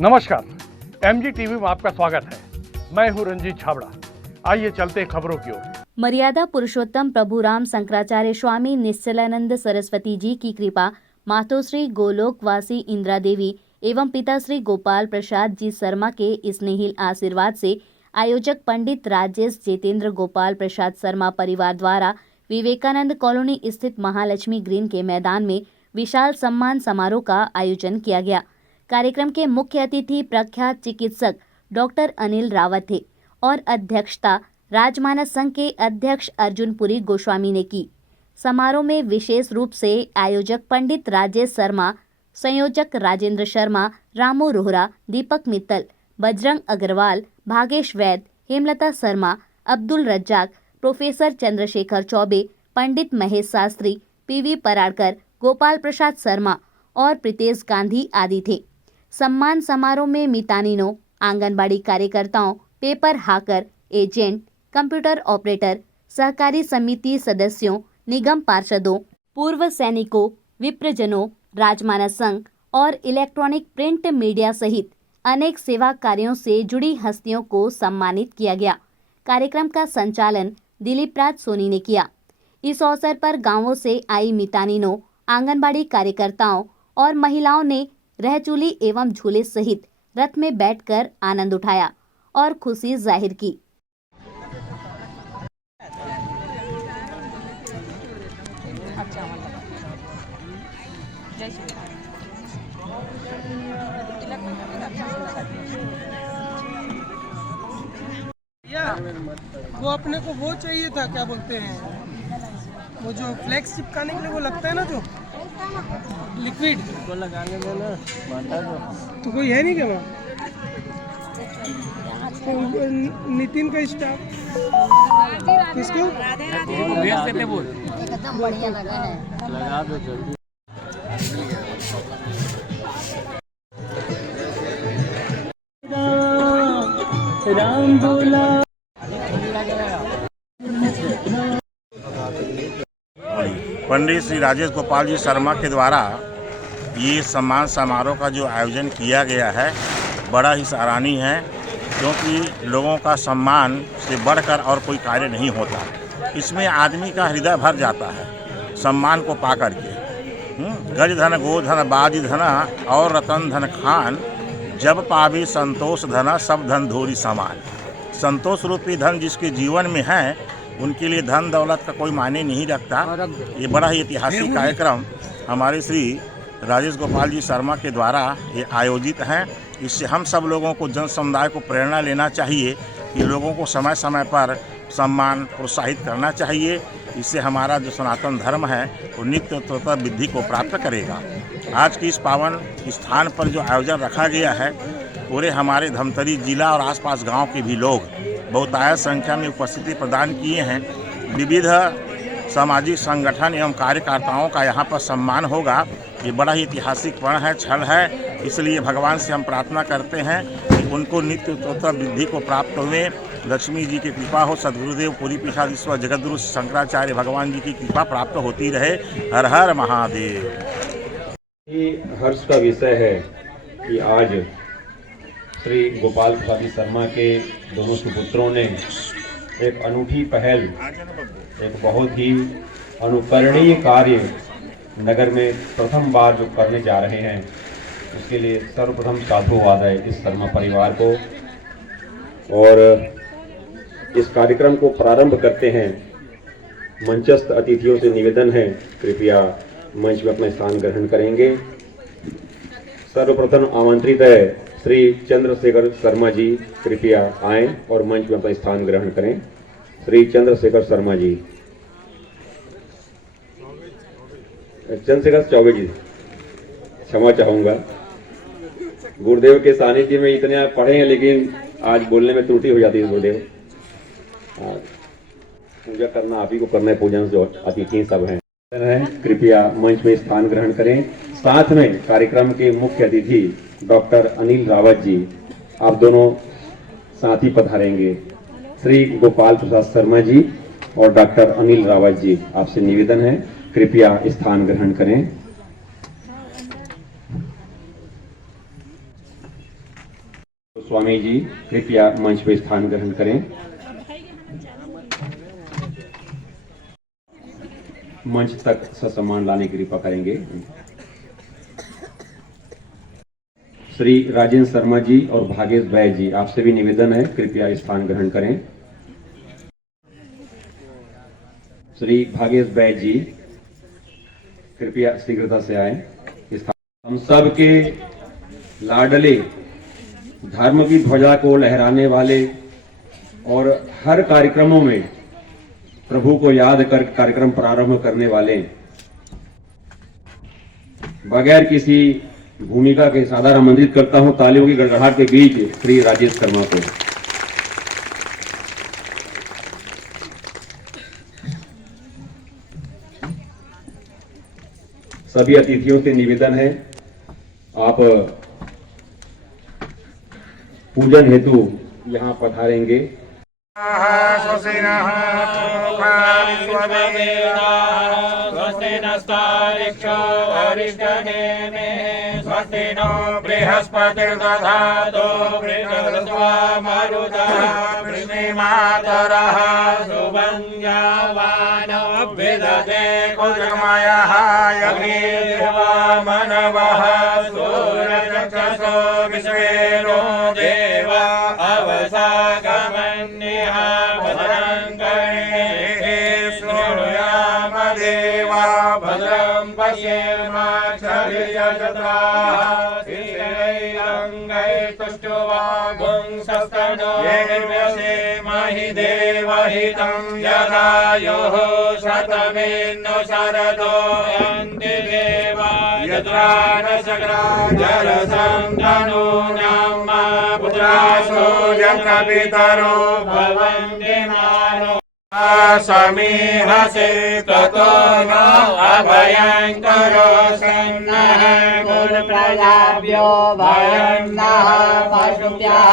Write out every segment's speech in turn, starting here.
नमस्कार, MG TV में आपका स्वागत है। मैं हूं रंजीत छाबड़ा। आइए चलते हैं खबरों की ओर। मर्यादा पुरुषोत्तम प्रभु राम शंकराचार्य स्वामी निश्चलानंद सरस्वती जी की कृपा, मातोश्री गोलोकवासी इंदिरा देवी एवं पिताश्री गोपाल प्रसाद जी शर्मा के स्नेहिल आशीर्वाद से आयोजक पंडित राजेश जितेंद्र गोपाल प्रसाद शर्मा परिवार द्वारा विवेकानंद कॉलोनी स्थित महालक्ष्मी ग्रीन के मैदान में विशाल सम्मान समारोह का आयोजन किया गया। कार्यक्रम के मुख्य अतिथि प्रख्यात चिकित्सक डॉक्टर अनिल रावत थे और अध्यक्षता राजमानस संघ के अध्यक्ष अर्जुनपुरी गोस्वामी ने की। समारोह में विशेष रूप से आयोजक पंडित राजेश शर्मा, संयोजक राजेंद्र शर्मा, रामू रोहरा, दीपक मित्तल, बजरंग अग्रवाल, भागेश वैद, हेमलता शर्मा, अब्दुल रज्जाक, प्रोफेसर चंद्रशेखर चौबे, पंडित महेश शास्त्री, पीवी पराड़कर, गोपाल प्रसाद शर्मा और प्रीतेश गांधी आदि थे। सम्मान समारोह में मितानिनों, आंगनबाड़ी कार्यकर्ताओं, पेपर हाकर, एजेंट, कंप्यूटर ऑपरेटर, सहकारी समिति सदस्यों, निगम पार्षदों, पूर्व सैनिकों, विप्रजनों, राजमानस संघ और इलेक्ट्रॉनिक प्रिंट मीडिया सहित अनेक सेवा कार्यों से जुड़ी हस्तियों को सम्मानित किया गया। कार्यक्रम का संचालन दिलीप राज सोनी ने किया। इस अवसर पर गांवों से आई मितानिनों, आंगनबाड़ी कार्यकर्ताओं और महिलाओं ने रहचूली एवं झूले सहित रथ में बैठकर आनंद उठाया और खुशी जाहिर की। वो अपने को वो चाहिए था, क्या बोलते हैं, वो जो फ्लेक्स चिपकाने के लिए वो लगता है ना, जो लिक्विड को लगाने में ना, तो कोई है नहीं क्या वहाँ? नितिन का स्टाफ किसको एकदम बढ़िया लगा है, लगा दो जल्दी। राम बोला। पंडित श्री राजेश गोपाल जी शर्मा के द्वारा ये सम्मान समारोह का जो आयोजन किया गया है बड़ा ही सराहनीय है, क्योंकि लोगों का सम्मान से बढ़कर और कोई कार्य नहीं होता। इसमें आदमी का हृदय भर जाता है सम्मान को पा करके। गज धन गोधन बाजी धना और रतन धन खान, जब पावी संतोष धना सब धन धोरी समान। संतोष रूपी धन जिसके जीवन में है उनके लिए धन दौलत का कोई मायने नहीं रखता। ये बड़ा ही ऐतिहासिक कार्यक्रम हमारे श्री राजेश गोपाल जी शर्मा के द्वारा ये आयोजित है। इससे हम सब लोगों को, जन समुदाय को प्रेरणा लेना चाहिए कि लोगों को समय समय पर सम्मान प्रोत्साहित करना चाहिए। इससे हमारा जो सनातन धर्म है वो नित्य उत्तरोत्तर वृद्धि को प्राप्त करेगा। आज की इस पावन स्थान पर जो आयोजन रखा गया है, पूरे हमारे धमतरी जिला और आसपास गांव के भी लोग बहुतायत संख्या में उपस्थिति प्रदान किए हैं। विविध सामाजिक संगठन एवं कार्यकर्ताओं का यहाँ पर सम्मान होगा। ये बड़ा ही ऐतिहासिक क्षण है, क्षण है। इसलिए भगवान से हम प्रार्थना करते हैं कि उनको नित्य उत्तरोत्तर वृद्धि को प्राप्त हुए, लक्ष्मी जी की कृपा हो, सद्गुरुदेव पूरी पीठाधीश्वर जगतगुरु शंकराचार्य भगवान जी की कृपा प्राप्त होती रहे। हर हर महादेव। ये हर्ष का विषय है कि आज श्री गोपाल प्रसाद शर्मा के दोनों सुपुत्रों ने एक अनूठी पहल, एक बहुत ही अनुकरणीय कार्य नगर में प्रथम बार जो करने जा रहे हैं, उसके लिए सर्वप्रथम साधुवाद है इस शर्मा परिवार को। और इस कार्यक्रम को प्रारंभ करते हैं। मंचस्थ अतिथियों से निवेदन है, कृपया मंच में अपना स्थान ग्रहण करेंगे। सर्वप्रथम आमंत्रित है श्री चंद्रशेखर शर्मा जी, कृपया आएं और मंच में अपना स्थान ग्रहण करें। श्री चंद्रशेखर शर्मा जी, चंद्रशेखर चौबे जी, क्षमा चाहूंगा, गुरुदेव के सानिध्य में इतने आप पढ़े हैं लेकिन आज बोलने में त्रुटि हो जाती है। गुरुदेव, पूजा करना आप ही को करना है, पूजन जो अतिथि सब हैं, कृपया मंच में स्थान ग्रहण करें। साथ में कार्यक्रम के मुख्य अतिथि डॉक्टर अनिल रावत जी, आप दोनों साथ ही पधारेंगे। श्री गोपाल प्रसाद शर्मा जी और डॉक्टर अनिल रावत जी, आपसे निवेदन है, कृपया स्थान ग्रहण करें। स्वामी जी कृपया मंच पर स्थान ग्रहण करें। मंच तक ससम्मान लाने की कृपा करेंगे। श्री राजेंद्र शर्मा जी और भागेश बैज जी, आपसे भी निवेदन है, कृपया स्थान ग्रहण करें। श्री भागेश बैज जी कृपया शीघ्रता से आए। हम सब के लाडले, धर्म की ध्वजा को लहराने वाले और हर कार्यक्रमों में प्रभु को याद कर कार्यक्रम प्रारंभ करने वाले, बगैर किसी भूमिका के सादर आमंत्रित करता हूं तालियों की गड़गड़ाहट के बीच श्री राजेश शर्मा को। सभी अतिथियों से निवेदन है, आप पूजन हेतु यहाँ पधारेंगे। स्वस्ति नो बृहस्पतिर्दधातु मरुतः वृष्णिमातरः सुभंजावानो विदधे कुजमयः यज्ञेर्वा मनवः सूर्यचक्षुषो विश्वेनो देव अवसागमन्यः भद्रं कर्णेभिः शृणुयाम देवा भद्रं पश्येमाक्षभिर्यजत्राः स्तनोर्व्यसेमहि देवहितं यदायुः शतमेन्दु शरदो अन्ति देवा यत्रा न शक्रा जलसन्तनूनां मा पुत्रासो यत्र पितरो भवन्ति मानो समीहसे ततो न अभयङ्करो सन्नः गुरुप्रजाभ्यो भयन्नः पशुभ्यः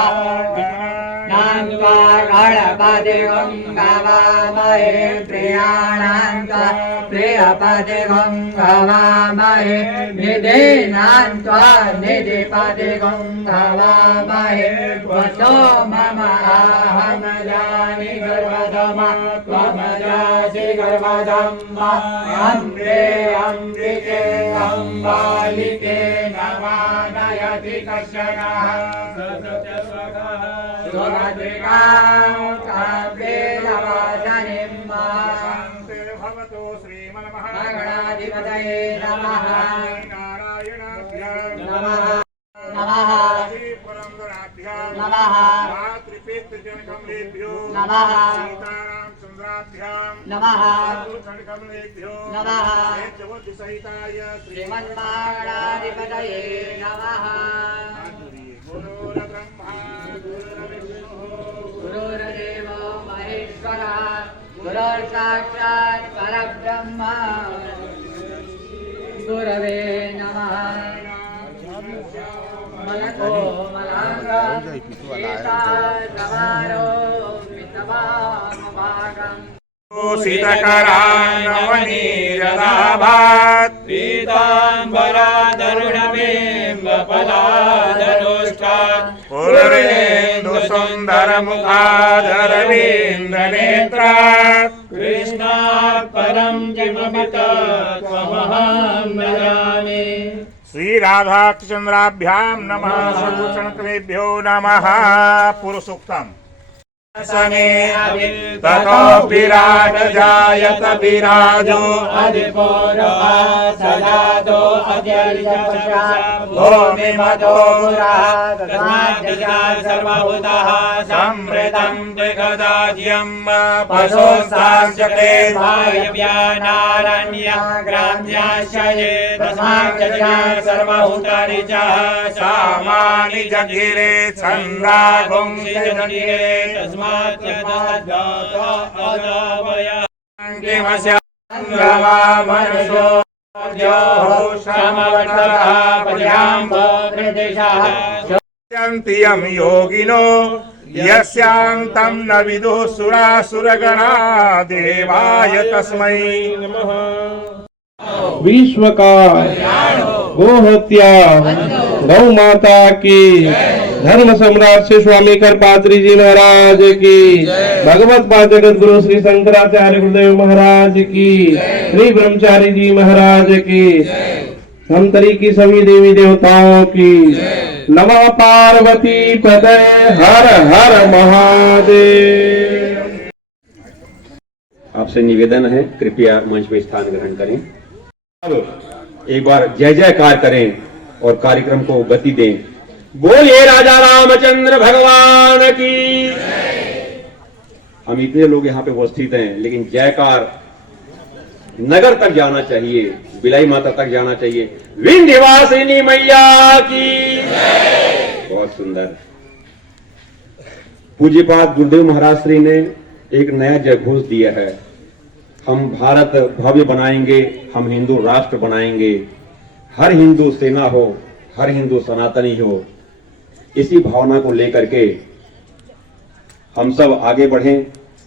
नान्त्वा गणपतिगं गवामहे प्रियाणान्त्वा प्रियपतिगं गवामहे निधीनान्त्वा निधिपतिगं गवामहे वसो मम अहं जानि गर्वधमा त्वमजासि गर्वधम्मा अम्बे अम्बिके अम्बालिके नमानयति कश्चनः सुभद्रिकां काव्ये नवाजनिम्मा शान्तिर्भवतु श्रीमन्महागणाधिपतये नमः नमः नमः नमः मातृपितृजनकमलेभ्यो नमः सीताराम चन्द्राभ्यां नमः कमलेभ्यो नमः सहिताय श्रीमन्महागणाधिपतये नमः गुरुर्ब्रह्मा गुरुर्देवो महेश्वरः गुरुर्साक्षात् परब्रह्म गुरवे नमः मनको मलाङ्गं सीतासमारो मितवामभागम् सीतकरान्नवनीरदाभात् पीताम्बरादरुणबिम्बफलादनुष्ठात् पुरुरेन्दुसुन्दरमुखादरविन्द्रनेत्रात् कृष्णात् परं किमपि तत्त्वमहं न जाने। श्री राधा चंद्राभ्यां नमः सर्वभूषणकृतेभ्यो नमः पुरुषोक्तम् सने ततो विराट जायत विराजो अधिपूर्वा सदातो अद्यलितपशा भूमि मधो तस्माद् सर्वभूतः समृतं जगदाज्यं पशोस्ताश्चक्रे वायव्यानारण्य ग्राम्याश्रये तस्मात् सर्वभूतानि च सामानि जगिरे छन्दा गुंसिजनिरे तस्मात् यन्त्यं योगिनो यस्यान्तं न विदुः सुरासुरगणा देवाय तस्मै नमः। विश्व का गो हत्या गौ माता की धर्म सम्राट श्री स्वामी करपात्री जी महाराज की, भगवत पाद जगत गुरु श्री शंकराचार्य गुरुदेव महाराज की, श्री ब्रह्मचारी जी महाराज की, धमतरी की सभी देवी देवताओं की। नमः पार्वती पते, हर हर महादेव। आपसे निवेदन है, कृपया मंच पे स्थान ग्रहण करें। अब एक बार जय जयकार करें और कार्यक्रम को गति दें। बोलिए राजा रामचंद्र भगवान की। हम इतने लोग यहाँ पे उपस्थित हैं, लेकिन जयकार नगर तक जाना चाहिए, बिलाई माता तक जाना चाहिए। विंध्यवासिनी मैया की। बहुत सुंदर। पूज्यपाद गुरुदेव महाराज श्री ने एक नया जयघोष दिया है, हम भारत भव्य बनाएंगे, हम हिंदू राष्ट्र बनाएंगे, हर हिंदू सेना हो, हर हिंदू सनातनी हो। इसी भावना को लेकर के हम सब आगे बढ़ें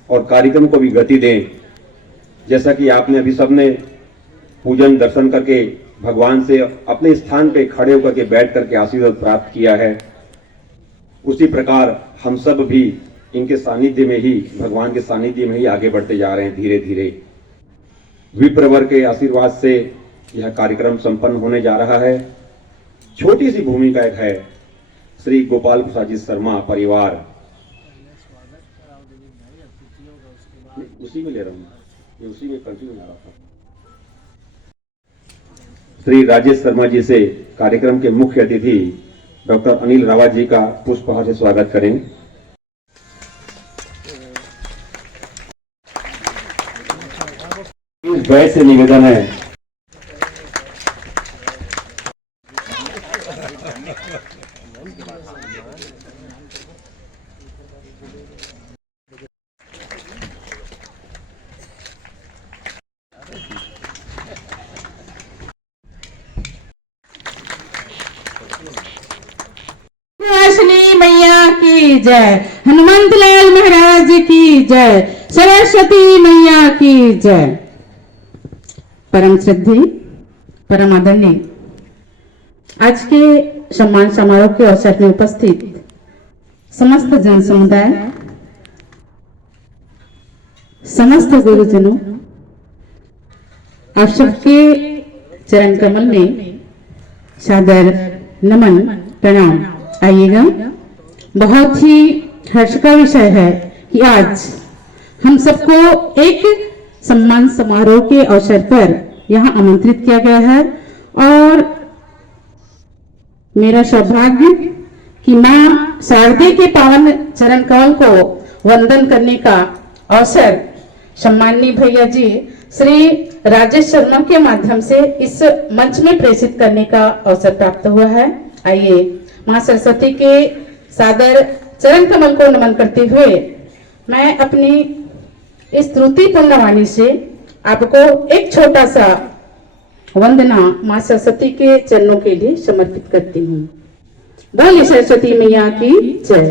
और कार्यक्रम को भी गति दें। जैसा कि आपने अभी सबने पूजन दर्शन करके भगवान से अपने स्थान पे खड़े होकर के बैठ करके आशीर्वाद प्राप्त किया है, उसी प्रकार हम सब भी इनके सानिध्य में ही, भगवान के सानिध्य में ही आगे बढ़ते जा रहे हैं धीरे धीरे। विप्रवर के आशीर्वाद से यह कार्यक्रम संपन्न होने जा रहा है। छोटी सी भूमिका एक है, श्री गोपाल प्रसाद जी शर्मा परिवार, उसी में ले रहा हूं, उसी में कंटिन्यू हो रहा था। श्री राजेश शर्मा जी से कार्यक्रम के मुख्य अतिथि डॉक्टर अनिल रावत जी का पुष्पहार से स्वागत करें। इस बैच से निवेदन है, मैया की जय, हनुमंत लाल महाराज की जय, सरस्वती मैया की जय। परम श्रद्धेय, परम आदरणीय, आज के सम्मान समारोह के अवसर में उपस्थित समस्त जन समुदाय, समस्त गुरुजनों, आप सबके चरण कमल में सादर नमन प्रणाम। आइएगा, बहुत ही हर्ष का विषय है कि आज हम सबको एक सम्मान समारोह के अवसर पर यहाँ आमंत्रित किया गया है और मेरा सौभाग्य कि मां शारदे के पावन चरण कमल को वंदन करने का अवसर सम्माननीय भैया जी श्री राजेश शर्मा के माध्यम से इस मंच में प्रेषित करने का अवसर प्राप्त हुआ है। आइए मां सरस्वती के सादर चरण कमल को नमन करते हुए मैं अपनी इस त्रुटिपूर्ण वाणी से आपको एक छोटा सा वंदना मां सरस्वती के चरणों के लिए समर्पित करती हूँ। बोलिए सरस्वती मैया की जय।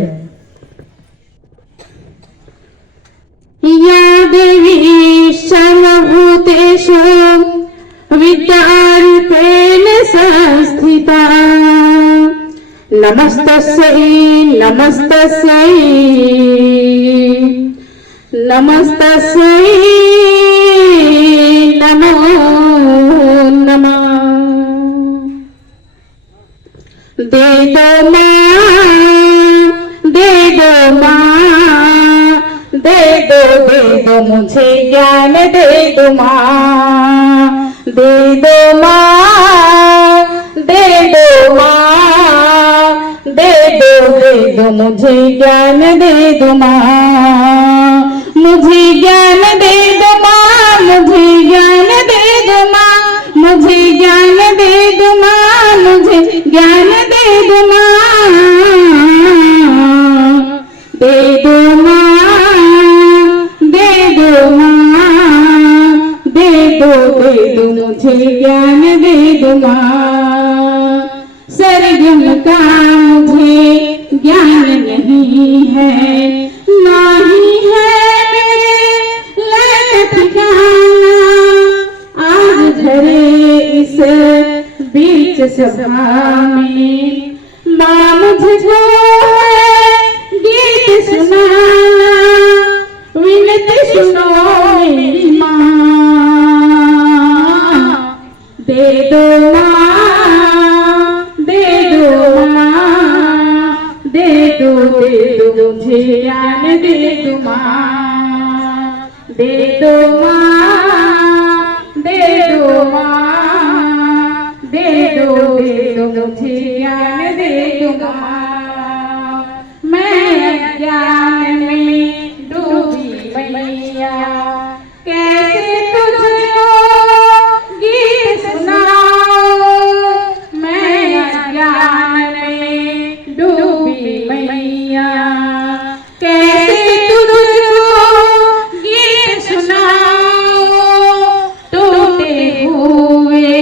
या देवी सर्वभूतेषु विद्यारूपेण संस्थिता, नमस्तस्यै नमस्तस्यै नमस्तस्यै नमो नमः। दे दो मां, दे दो मां, दे दो मुझे ज्ञान, दे दो मां, दे दो मां, दे दो मां, दे दो मुझे ज्ञान, दे दो मां, मुझे ज्ञान दे दो मां, मुझे ज्ञान दे दो मां, मुझे ज्ञान दे दो मां, मुझे ज्ञान दे दो मां, दे दो मां, दे दो मां, दे दो मुझे ज्ञान, दे दो मां। सरगम का मुझे ज्ञान नहीं है, नहीं है मेरे लय ठिकाना, आज धरे इस बीच सभा में मुझको है गीत सुनाना, विनती सुनो मेरी माँ, दे दो माँ, दे दो माँ, दे दो मुझे ज्ञान, दे दो माँ, दे दो माँ, दे दो माँ, दे दो मुझे ज्ञान, दे दो माँ। मैं ज्ञान में डूबी मैया, कैसे तुझको गीत सुनाऊं, मैं ज्ञान में डूबी मैया, कैसे तुझको गीत सुनाऊं, टूटे हुए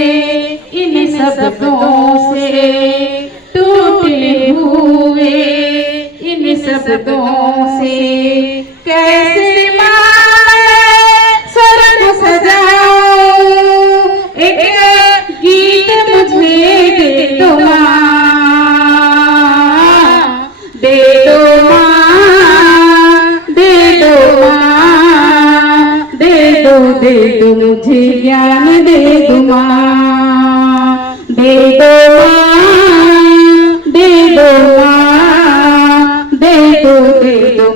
इन शब्दों से, टूटे हुए इन शब्दों से, कैसे माँ स्वर को सजाऊं, एक गीत मुझे दे दो माँ, दे दो माँ, दे दो माँ, दे दो मुझे ज्ञान, दे दो माँ, दे दो माँ, दे दो माँ, दे दो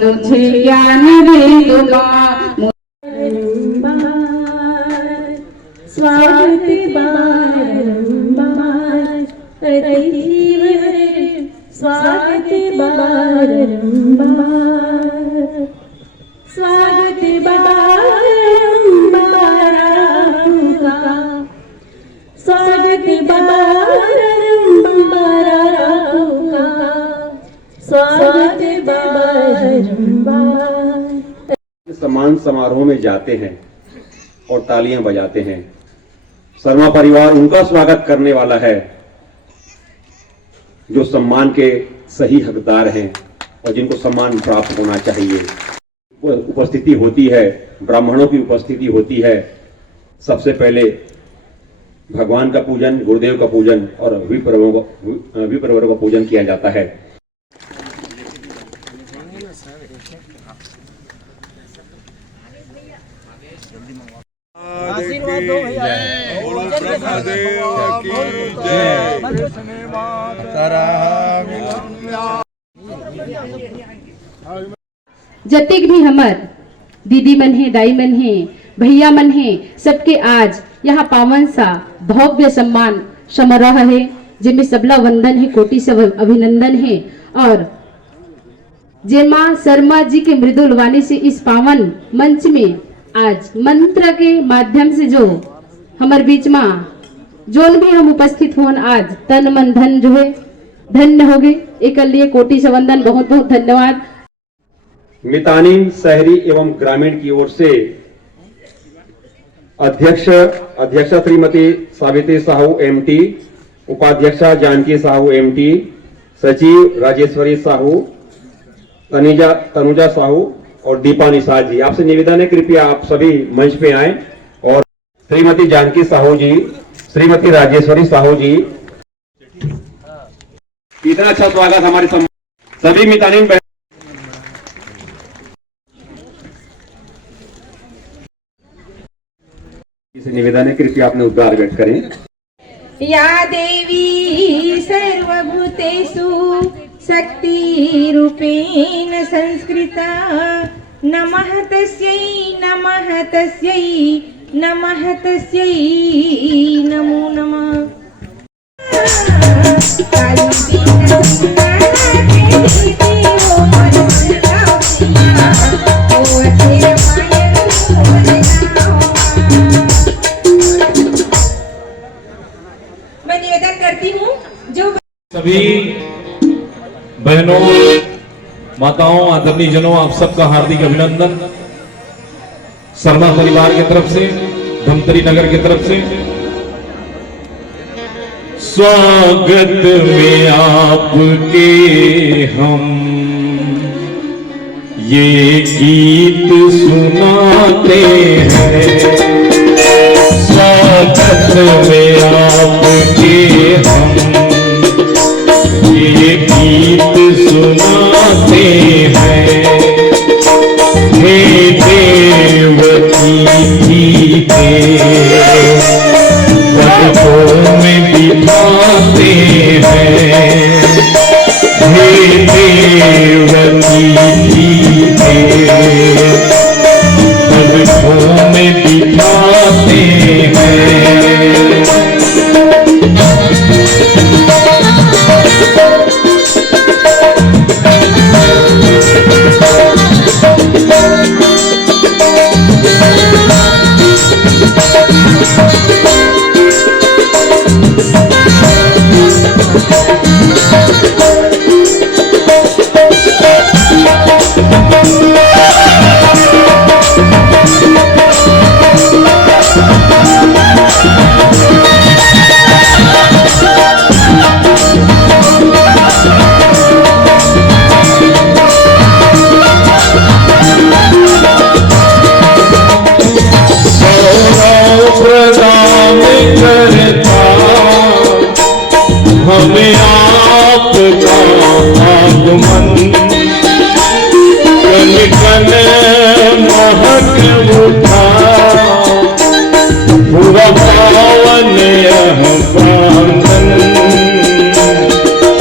मुझे ज्ञान, दे दो माँ। स्वागत बारंबार अतीव, स्वागत बारंबार, स्वागत बारंबार आपका, स्वागत बारंबार आपका, स्वागत बारंबार। सम्मान समारोह में जाते हैं और तालियां बजाते हैं, शर्मा परिवार उनका स्वागत करने वाला है जो सम्मान के सही हकदार हैं और जिनको सम्मान प्राप्त होना चाहिए। उपस्थिति होती है, ब्राह्मणों की उपस्थिति होती है। सबसे पहले भगवान का पूजन, गुरुदेव का पूजन और विप्रवरों का पूजन किया जाता है। आशीर्वाद दो भैया। जतिक भी हमर दीदी मन है, दाई मन है, भैया मन है, सबके आज यहाँ पावन सा भव्य सम्मान समारोह है, जिनमें सबला वंदन है, कोटि से अभिनंदन है। और जय मां शर्मा जी के मृदुल वाणी से इस पावन मंच में आज मंत्र के माध्यम से जो हमारे बीच में जोन भी हम उपस्थित होन, आज तन मन धन जो है धन्य हो गए। एक लिए कोटि से वंदन, बहुत बहुत धन्यवाद। मितानिन शहरी एवं ग्रामीण की ओर से अध्यक्ष श्रीमती सावित्री साहू एमटी, उपाध्यक्षा जानकी साहू एमटी, सचिव राजेश्वरी साहू, तनुजा साहू और दीपा निषाद जी। आपसे निवेदन है कृपया आप सभी मंच पे आएं। और श्रीमती जानकी साहू जी, श्रीमती राजेश्वरी साहू जी, इतना अच्छा स्वागत हमारे सभी मितानिन इसे निवेदन है कृपया अपने उद्गार व्यक्त करें। या देवी सर्वभूतेषु शक्ति रूपेण संस्कृता, नमः तस्यै, नमः तस्यै, नमः तस्यै, नमो नमः। मैं निवेदन करती हूँ जो सभी बहनों, माताओं, आदरणीय जनों, आप सबका हार्दिक अभिनंदन। शर्मा परिवार की तरफ से, धमतरी नगर की तरफ से स्वागत में आपके हम ये गीत सुनाते हैं। स्वागत में आपके हम ये गीत सुनाते हैं, हे देवकी गीते पलकों में बिठाते हैं, हे देवकी गीते पलकों में बिठाते हैं। हमें आपका आगमन कन कन महक उठा, पूरा पावन यह प्रांगण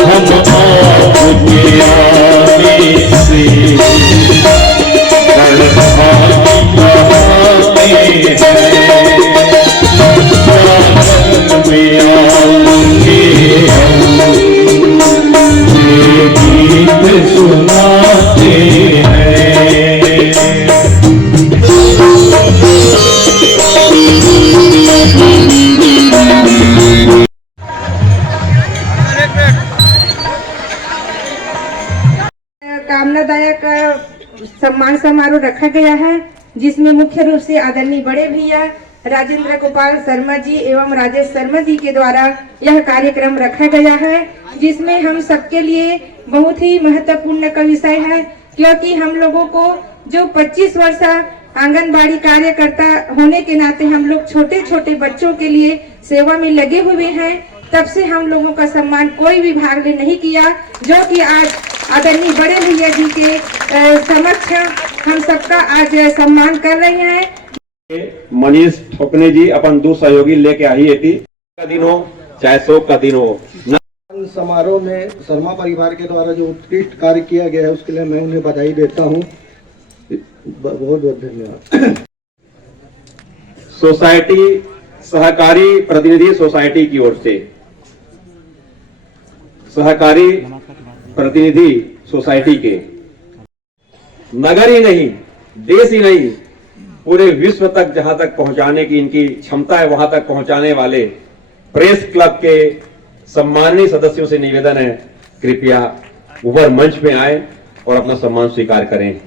हम आपके आने से बढ़ाते हैं, में आएंगे ये गीत सुनाते हैं। कामनादायक सम्मान समारोह रखा गया है, जिसमें मुख्य रूप से आदरणीय बड़े भैया राजेंद्र गोपाल शर्मा जी एवं राजेश शर्मा जी के द्वारा यह कार्यक्रम रखा गया है, जिसमें हम सबके लिए बहुत ही महत्वपूर्ण का विषय है, क्योंकि हम लोगों को जो 25 वर्ष आंगनबाड़ी कार्यकर्ता होने के नाते हम लोग छोटे छोटे बच्चों के लिए सेवा में लगे हुए हैं। तब से हम लोगों का सम्मान कोई भी भाग ने नहीं किया, जो कि आज आदरणीय बड़े भैया जी के समक्ष हम सबका आज सम्मान कर रहे हैं। मनीष ठोकने जी अपन दो सहयोगी लेके आई थी, का दिन हो चाहे शोक का दिन हो। समारोह में शर्मा परिवार के द्वारा जो उत्कृष्ट कार्य किया गया है उसके लिए मैं उन्हें बधाई देता हूं। बहुत बहुत धन्यवाद। सोसाइटी सहकारी प्रतिनिधि सोसाइटी की ओर से सहकारी प्रतिनिधि सोसाइटी के नगर ही नहीं, देश ही नहीं, पूरे विश्व तक जहां तक पहुंचाने की इनकी क्षमता है वहां तक पहुंचाने वाले प्रेस क्लब के सम्माननीय सदस्यों से निवेदन है, कृपया ऊपर मंच पे आए और अपना सम्मान स्वीकार करें।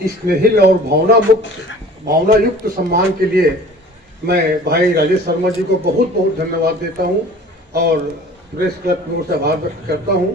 इस स्नेहिल और भावना युक्त सम्मान के लिए मैं भाई राजेश शर्मा जी को बहुत बहुत धन्यवाद देता हूं और प्रेस क्लब की ओर से आभार व्यक्त करता हूं।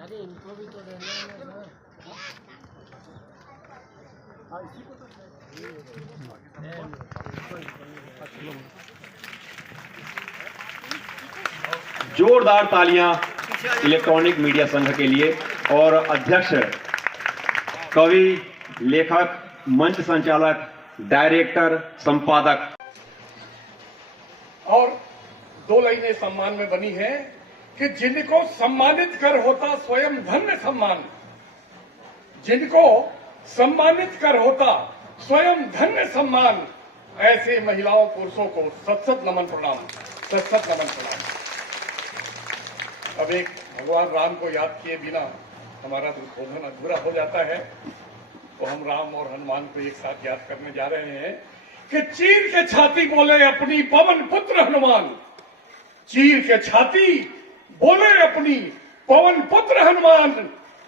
अरे इनको भी तो देना है ना। जोरदार तालियां इलेक्ट्रॉनिक मीडिया संघ के लिए और अध्यक्ष, कवि, लेखक, मंच संचालक, डायरेक्टर, संपादक। और दो लाइनें सम्मान में बनी है कि जिनको सम्मानित कर होता स्वयं धन्य सम्मान, जिनको सम्मानित कर होता स्वयं धन्य सम्मान, ऐसे महिलाओं पुरुषों को सत नमन प्रणाम, सत नमन प्रणाम। अब एक भगवान राम को याद किए बिना हमारा दुर्बोधन अधूरा हो जाता है, तो हम राम और हनुमान को एक साथ याद करने जा रहे हैं कि चीर के छाती बोले अपनी पवन पुत्र हनुमान, चीर के छाती बोले अपनी पवन पुत्र हनुमान,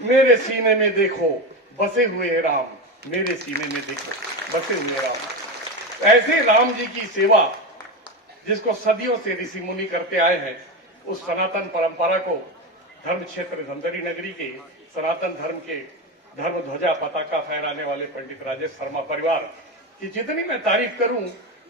मेरे सीने में देखो बसे हुए राम, मेरे सीने में देखो बसे हुए राम। ऐसे राम जी की सेवा जिसको सदियों से ऋषि मुनि करते आए हैं, उस सनातन परंपरा को धर्म क्षेत्र धमतरी नगरी के सनातन धर्म के धर्म ध्वजा पताका फहराने वाले पंडित राजेश शर्मा परिवार की जितनी मैं तारीफ करूं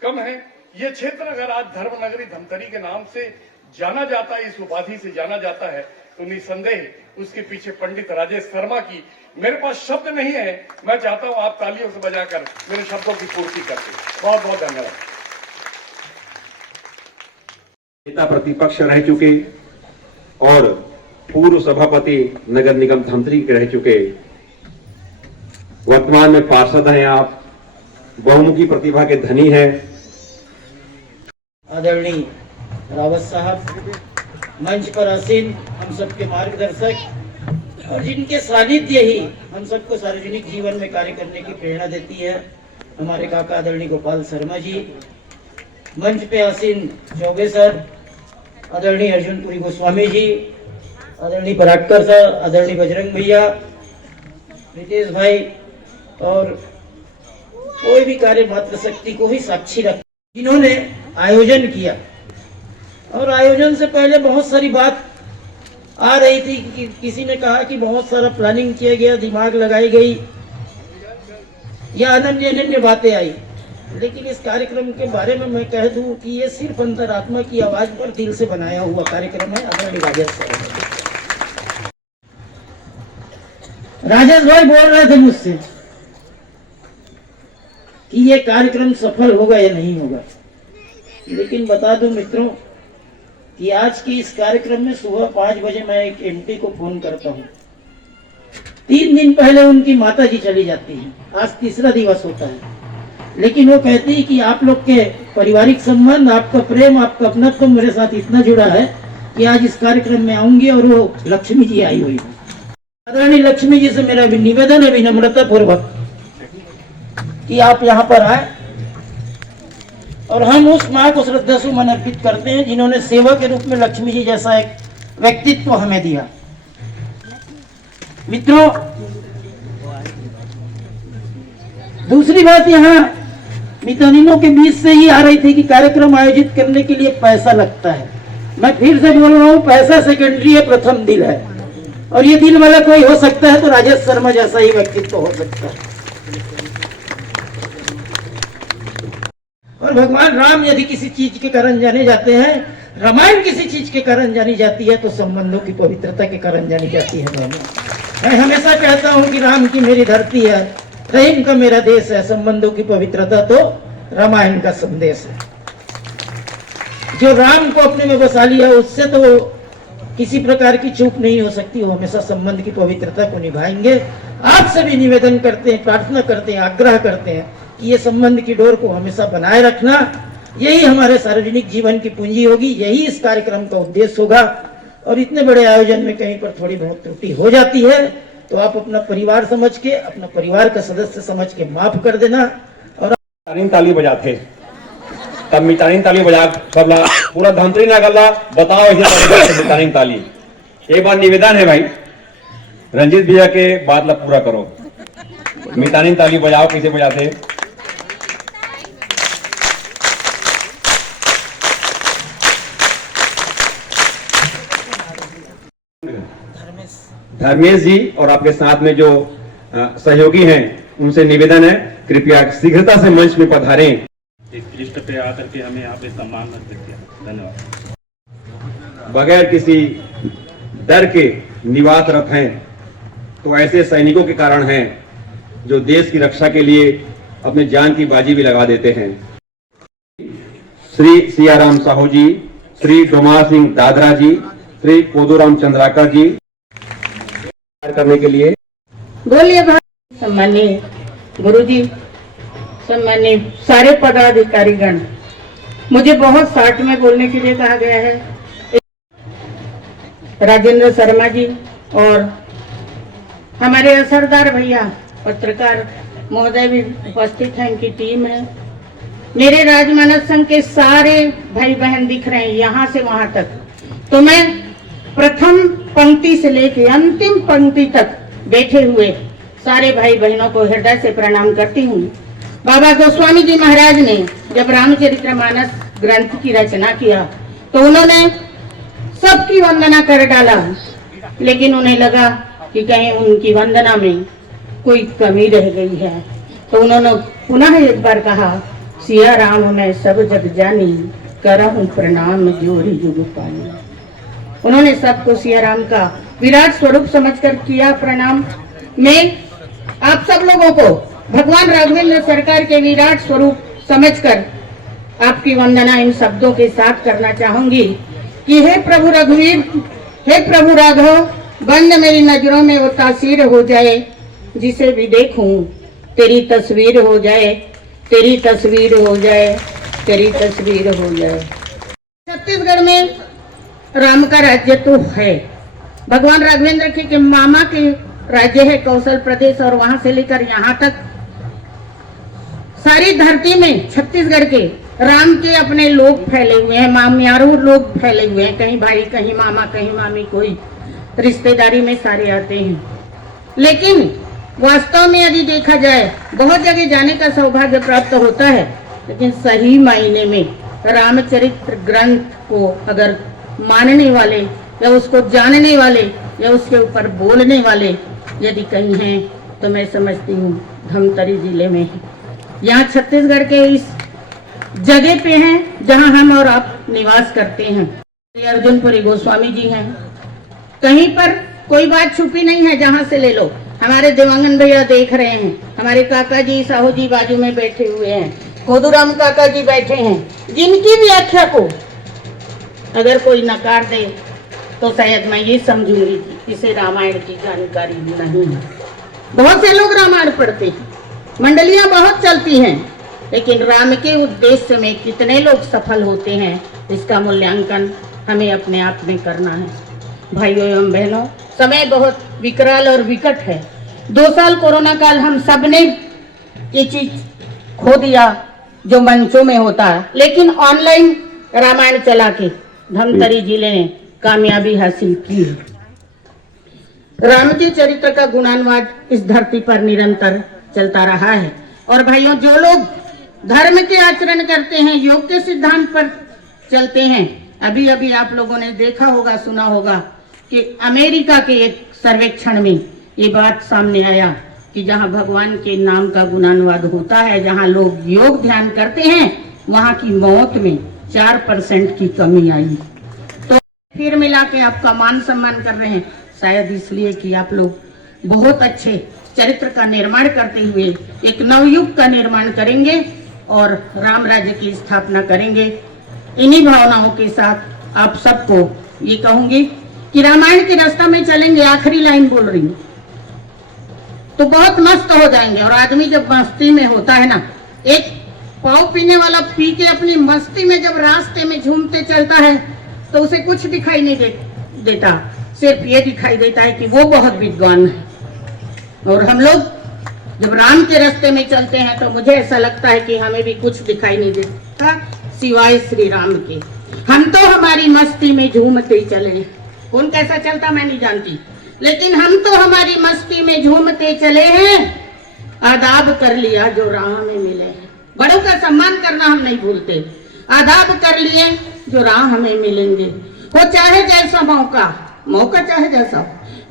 कम है। ये क्षेत्र अगर आज धर्म नगरी धमतरी के नाम से जाना जाता है, इस उपाधि से जाना जाता है, तो निसंदेह उसके पीछे पंडित राजेश शर्मा की मेरे पास शब्द नहीं है। मैं चाहता हूं आप तालियों से बजाकर मेरे शब्दों की पूर्ति करते। बहुत बहुत धन्यवाद। नेता प्रतिपक्ष रह चुके और पूर्व सभापति नगर निगम धमतरी के रह चुके, वर्तमान में पार्षद हैं आप, बहुमुखी प्रतिभा के धनी हैं। आदरणीय रावत साहब, मंच पर आसीन हम सबके मार्गदर्शक और जिनके सानिध्य ही हम सबको सार्वजनिक जीवन में कार्य करने की प्रेरणा देती है, हमारे काका आदरणीय गोपाल शर्मा जी, मंच पे आसीन चौबे सर, आदरणीय अर्जुनपुरी गोस्वामी जी, आदरणीय पराटकर सर, आदरणीय बजरंग भैया, रितेश भाई और कोई भी कार्य मात्र शक्ति को ही साक्षी रख जिन्होंने आयोजन किया। और आयोजन से पहले बहुत सारी बात आ रही थी कि किसी ने कहा कि बहुत सारा प्लानिंग किया गया, दिमाग लगाई गई या अनन्य अनन्य बातें आई, लेकिन इस कार्यक्रम के बारे में मैं कह दूं कि ये सिर्फ अंतरात्मा की आवाज पर दिल से बनाया हुआ कार्यक्रम है। आदरणीय राजेश भाई बोल रहे थे मुझसे कि ये कार्यक्रम सफल होगा या नहीं होगा, लेकिन बता दूं मित्रों कि आज के इस कार्यक्रम में सुबह 5 बजे मैं एक एमपी को फोन करता हूँ। 3 दिन पहले उनकी माता जी चली जाती हैं, आज तीसरा दिवस होता है, लेकिन वो कहती है कि आप लोग के पारिवारिक संबंध, आपका प्रेम, आपका अपनत्व मेरे साथ इतना जुड़ा है कि आज इस कार्यक्रम में आऊंगी। और वो लक्ष्मी जी आई हुई है। आदरणीय लक्ष्मी जी से मेरा निवेदन है विनम्रता पूर्वक कि आप यहाँ पर आए और हम उस माँ को श्रद्धा सुमन अर्पित करते हैं जिन्होंने सेवा के रूप में लक्ष्मी जी जैसा एक व्यक्तित्व हमें दिया। मित्रों, दूसरी बात यहाँ मितानिनों के बीच से ही आ रही थी कि कार्यक्रम आयोजित करने के लिए पैसा लगता है। मैं फिर से बोल रहा हूँ, पैसा सेकेंडरी है, प्रथम दिल है। और ये दिल वाला कोई हो सकता है तो राजेश शर्मा जैसा ही व्यक्तित्व हो सकता है। और भगवान राम यदि किसी चीज के कारण जाने जाते हैं, रामायण किसी चीज के कारण जानी जाती है, तो संबंधों की पवित्रता के कारण जानी जाती है। मैं हमेशा कहता हूँ कि राम की मेरी धरती है, रहीम का मेरा देश है, संबंधों की पवित्रता तो रामायण का संदेश है। जो राम को अपने में बसा लिया उससे तो किसी प्रकार की चूक नहीं हो सकती, वो हमेशा संबंध की पवित्रता को निभाएंगे। आपसे भी निवेदन करते हैं, प्रार्थना करते हैं, आग्रह करते हैं कि ये संबंध की डोर को हमेशा बनाए रखना, यही हमारे सार्वजनिक जीवन की पूंजी होगी, यही इस कार्यक्रम का उद्देश्य होगा। और इतने बड़े आयोजन में कहीं पर थोड़ी बहुत त्रुटि हो जाती है तो आप अपना परिवार समझ के, अपना परिवार का सदस्य समझ के माफ कर देना। और ताली बजाते तब मितानी ताली बजा सबला पूरा धमतरी ना करला बताओ ऐसे मितानी ताली। एक बार निवेदन है भाई, रंजीत भैया के बात ला पूरा करो, मितानी ताली बजाओ। कैसे बजाते? धर्मेश जी और आपके साथ में जो सहयोगी हैं उनसे निवेदन है, कृपया शीघ्रता से मंच में पधारें। इस पृष्ठ पे आकर के हमें यहाँ पे सम्मान किया, धन्यवाद। बगैर किसी डर के निवासरत हैं तो ऐसे सैनिकों के कारण हैं जो देश की रक्षा के लिए अपने जान की बाजी भी लगा देते हैं। श्री सियाराम साहू जी, श्री डोमा सिंह दादरा जी, श्री कोदूराम चंद्राकर जी करने के लिए बोलिए। सम्माननीय गुरु जी, सम्मानित सारे पदाधिकारीगण, मुझे बहुत शार्ट में बोलने के लिए कहा गया है। राजेंद्र शर्मा जी और हमारे असरदार भैया पत्रकार महोदय भी उपस्थित हैं, इनकी टीम है। मेरे राजमानस संघ के सारे भाई बहन दिख रहे हैं यहाँ से वहां तक। तो मैं प्रथम पंक्ति से लेकर अंतिम पंक्ति तक बैठे हुए सारे भाई बहनों को हृदय से प्रणाम करती हूँ। बाबा गोस्वामी जी महाराज ने जब रामचरितमानस ग्रंथ की रचना किया तो उन्होंने सबकी वंदना कर डाला, लेकिन उन्हें लगा कि कहीं उनकी वंदना में कोई कमी रह गई है। तो उन्होंने पुनः एक बार कहा, सिया राम मैं सब जग जानी, करहूं प्रणाम जोरी जुग पानी। उन्होंने सबको सिया राम का विराट स्वरूप समझकर किया प्रणाम। मैं आप सब लोगों को भगवान राघवेंद्र सरकार के विराट स्वरूप समझकर आपकी वंदना इन शब्दों के साथ करना चाहूंगी कि हे प्रभु रघुवीर, हे प्रभु राघव, बंद मेरी नजरों में वो तासीर हो जाए, जिसे भी देखूं तेरी तस्वीर हो जाए, तेरी तस्वीर हो जाए, तेरी तस्वीर हो जाए। छत्तीसगढ़ में राम का राज्य तो है, भगवान राघवेंद्र के मामा के राज्य है कौशल प्रदेश, और वहां से लेकर यहाँ तक सारी धरती में छत्तीसगढ़ के राम के अपने लोग फैले हुए हैं, मामियारू लोग फैले हुए हैं, कहीं भाई कहीं मामा कहीं मामी, कोई रिश्तेदारी में सारे आते हैं। लेकिन वास्तव में यदि देखा जाए, बहुत जगह जाने का सौभाग्य प्राप्त होता है, लेकिन सही मायने में रामचरित्र ग्रंथ को अगर मानने वाले या उसको जानने वाले या उसके ऊपर बोलने वाले यदि कहीं हैं तो मैं समझती हूँ धमतरी जिले में है। यहाँ छत्तीसगढ़ के इस जगह पे हैं जहाँ हम और आप निवास करते हैं। अर्जुनपुरी गोस्वामी जी हैं, कहीं पर कोई बात छुपी नहीं है, जहाँ से ले लो। हमारे देवांगन भैया देख रहे हैं, हमारे काका जी साहू जी बाजू में बैठे हुए हैं, खोदूराम काका जी बैठे हैं, जिनकी व्याख्या को अगर कोई नकार दे तो शायद मैं ये समझूंगी कि इसे रामायण की जानकारी नहीं है। बहुत से लोग रामायण पढ़ते हैं, मंडलियां बहुत चलती हैं, लेकिन राम के उद्देश्य में कितने लोग सफल होते हैं, इसका मूल्यांकन हमें अपने आप में करना है। भाइयों एवं बहनों, समय बहुत विकराल और विकट है। 2 साल कोरोना काल हम सब ने ये चीज खो दिया जो मंचों में होता है, लेकिन ऑनलाइन रामायण चला के धमतरी जिले ने कामयाबी हासिल की है। राम के चरित्र का गुणानुवाद इस धरती पर निरंतर चलता रहा है। और भाइयों, जो लोग धर्म के आचरण करते हैं, योग के सिद्धांत पर चलते हैं, अभी अभी आप लोगों ने देखा होगा, सुना होगा कि अमेरिका के एक सर्वेक्षण में ये बात सामने आया कि जहां भगवान के नाम का गुणानुवाद होता है, जहां लोग योग ध्यान करते हैं, वहां की मौत में 4% की कमी आई। तो फिर मिला के आपका मान सम्मान कर रहे हैं, शायद इसलिए कि आप लोग बहुत अच्छे चरित्र का निर्माण करते हुए एक नवयुग का निर्माण करेंगे और राम राज्य की स्थापना करेंगे। इन्हीं भावनाओं के साथ आप सबको ये कहूंगी कि रामायण के रास्ता में चलेंगे। आखिरी लाइन बोल रही हूँ तो बहुत मस्त हो जाएंगे। और आदमी जब मस्ती में होता है ना, एक पाव पीने वाला पी के अपनी मस्ती में जब रास्ते में झूमते चलता है तो उसे कुछ दिखाई नहीं देता, सिर्फ ये दिखाई देता है कि वो बहुत विद्वान है। और हम लोग जब राम के रास्ते में चलते हैं तो मुझे ऐसा लगता है कि हमें भी कुछ दिखाई नहीं देता सिवाय श्री राम के। हम तो हमारी मस्ती में झूमते ही चले, कौन कैसा चलता मैं नहीं जानती, लेकिन हम तो हमारी मस्ती में झूमते चले हैं। आदाब कर लिया जो राह में मिले हैं, बड़ों का सम्मान करना हम नहीं भूलते। आदाब कर लिए जो राह हमें मिलेंगे, हो चाहे जैसा मौका चाहे जैसा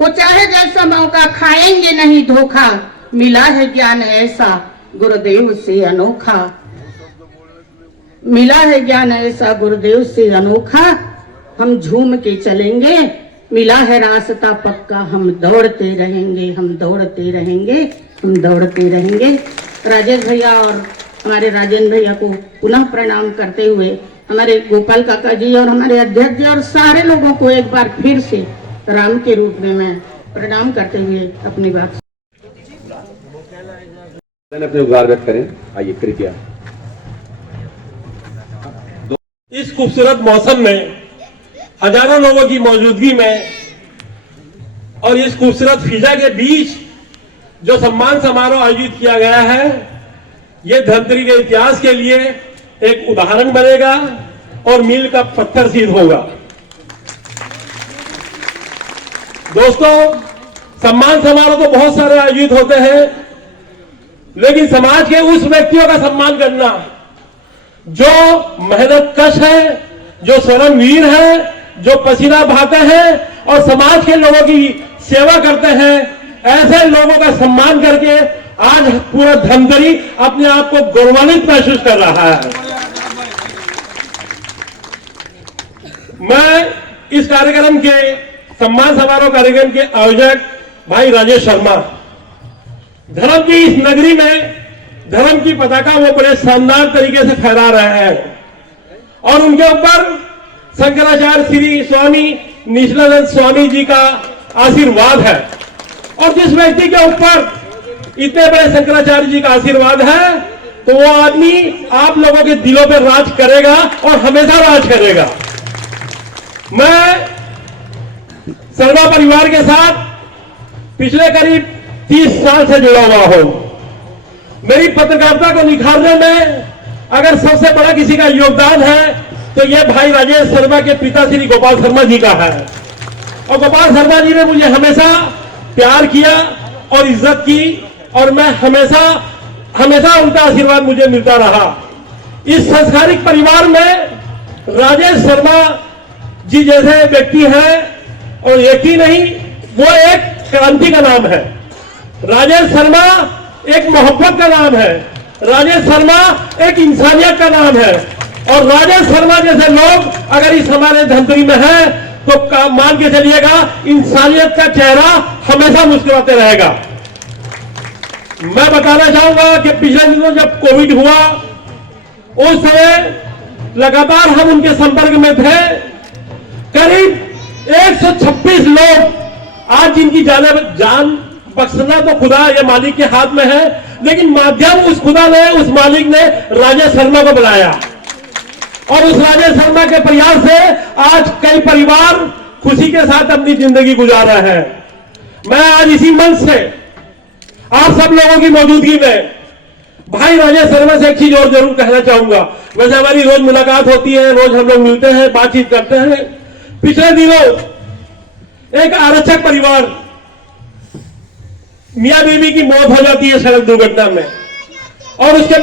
हो, चाहे जैसा मौका, खाएंगे नहीं धोखा, मिला है ज्ञान ऐसा गुरुदेव से अनोखा, मिला है ज्ञान ऐसा गुरुदेव से अनोखा, हम झूम के चलेंगे, मिला है रास्ता पक्का, हम दौड़ते रहेंगे, हम दौड़ते रहेंगे, हम दौड़ते रहेंगे। राजेश भैया और हमारे राजेंद्र भैया को पुनः प्रणाम करते हुए, हमारे गोपाल काका जी और हमारे अध्यक्ष जी और सारे लोगों को एक बार फिर से राम के रूप में मैं प्रणाम करते हुए अपनी बात अपने उद्गार व्यक्त करें। आइए कृपया। इस खूबसूरत मौसम में हजारों लोगों की मौजूदगी में और इस खूबसूरत फिजा के बीच जो सम्मान समारोह आयोजित किया गया है, यह धमतरी के इतिहास के लिए एक उदाहरण बनेगा और मील का पत्थर सिद्ध होगा। दोस्तों, सम्मान समारोह तो बहुत सारे आयोजित होते हैं, लेकिन समाज के उस व्यक्तियों का सम्मान करना जो मेहनत कश है, जो स्वरमवीर है, जो पसीना बहाते हैं और समाज के लोगों की सेवा करते हैं, ऐसे लोगों का सम्मान करके आज पूरा धमतरी अपने आप को गौरवान्वित महसूस कर रहा है। मैं इस कार्यक्रम के सम्मान समारोह कार्यक्रम के आयोजक भाई राजेश शर्मा, धर्म की इस नगरी में धर्म की पताका वो बड़े शानदार तरीके से फहरा रहे हैं और उनके ऊपर शंकराचार्य श्री स्वामी निश्चलानंद स्वामी जी का आशीर्वाद है। और जिस व्यक्ति के ऊपर इतने बड़े शंकराचार्य जी का आशीर्वाद है, तो वो आदमी आप लोगों के दिलों पर राज करेगा और हमेशा राज करेगा। मैं शर्मा परिवार के साथ पिछले करीब 30 साल से जुड़ा हुआ हूं। मेरी पत्रकारिता को निखारने में अगर सबसे बड़ा किसी का योगदान है तो यह भाई राजेश शर्मा के पिता श्री गोपाल शर्मा जी का है। और गोपाल शर्मा जी ने मुझे हमेशा प्यार किया और इज्जत की और मैं हमेशा उनका आशीर्वाद मुझे मिलता रहा। इस संस्कारिक परिवार में राजेश शर्मा जी जैसे व्यक्ति हैं और एक ही नहीं, वो एक क्रांति का नाम है। राजेश शर्मा एक मोहब्बत का नाम है। राजेश शर्मा एक इंसानियत का नाम है। और राजेश शर्मा जैसे लोग अगर इस हमारे धमतरी में है तो मान के चलिएगा इंसानियत का चेहरा हमेशा मुस्कुराते रहेगा। मैं बताना चाहूंगा कि पिछले दिनों जब कोविड हुआ, उस समय लगातार हम उनके संपर्क में थे। करीब 126 लोग आज जिनकी जान बख्शना तो खुदा या मालिक के हाथ में है, लेकिन माध्यम उस खुदा ने, उस मालिक ने राजेश शर्मा को बनाया और उस राजेश शर्मा के प्रयास से आज कई परिवार खुशी के साथ अपनी जिंदगी गुजार रहे हैं। मैं आज इसी मंच से आप सब लोगों की मौजूदगी में भाई राजेश शर्मा से एक चीज और जरूर कहना चाहूंगा। वैसे हमारी रोज मुलाकात होती है, रोज हम लोग मिलते हैं, बातचीत करते हैं। पिछले दिनों एक आरक्षक परिवार मियां बीवी की मौत हो जाती है सड़क दुर्घटना में और उसका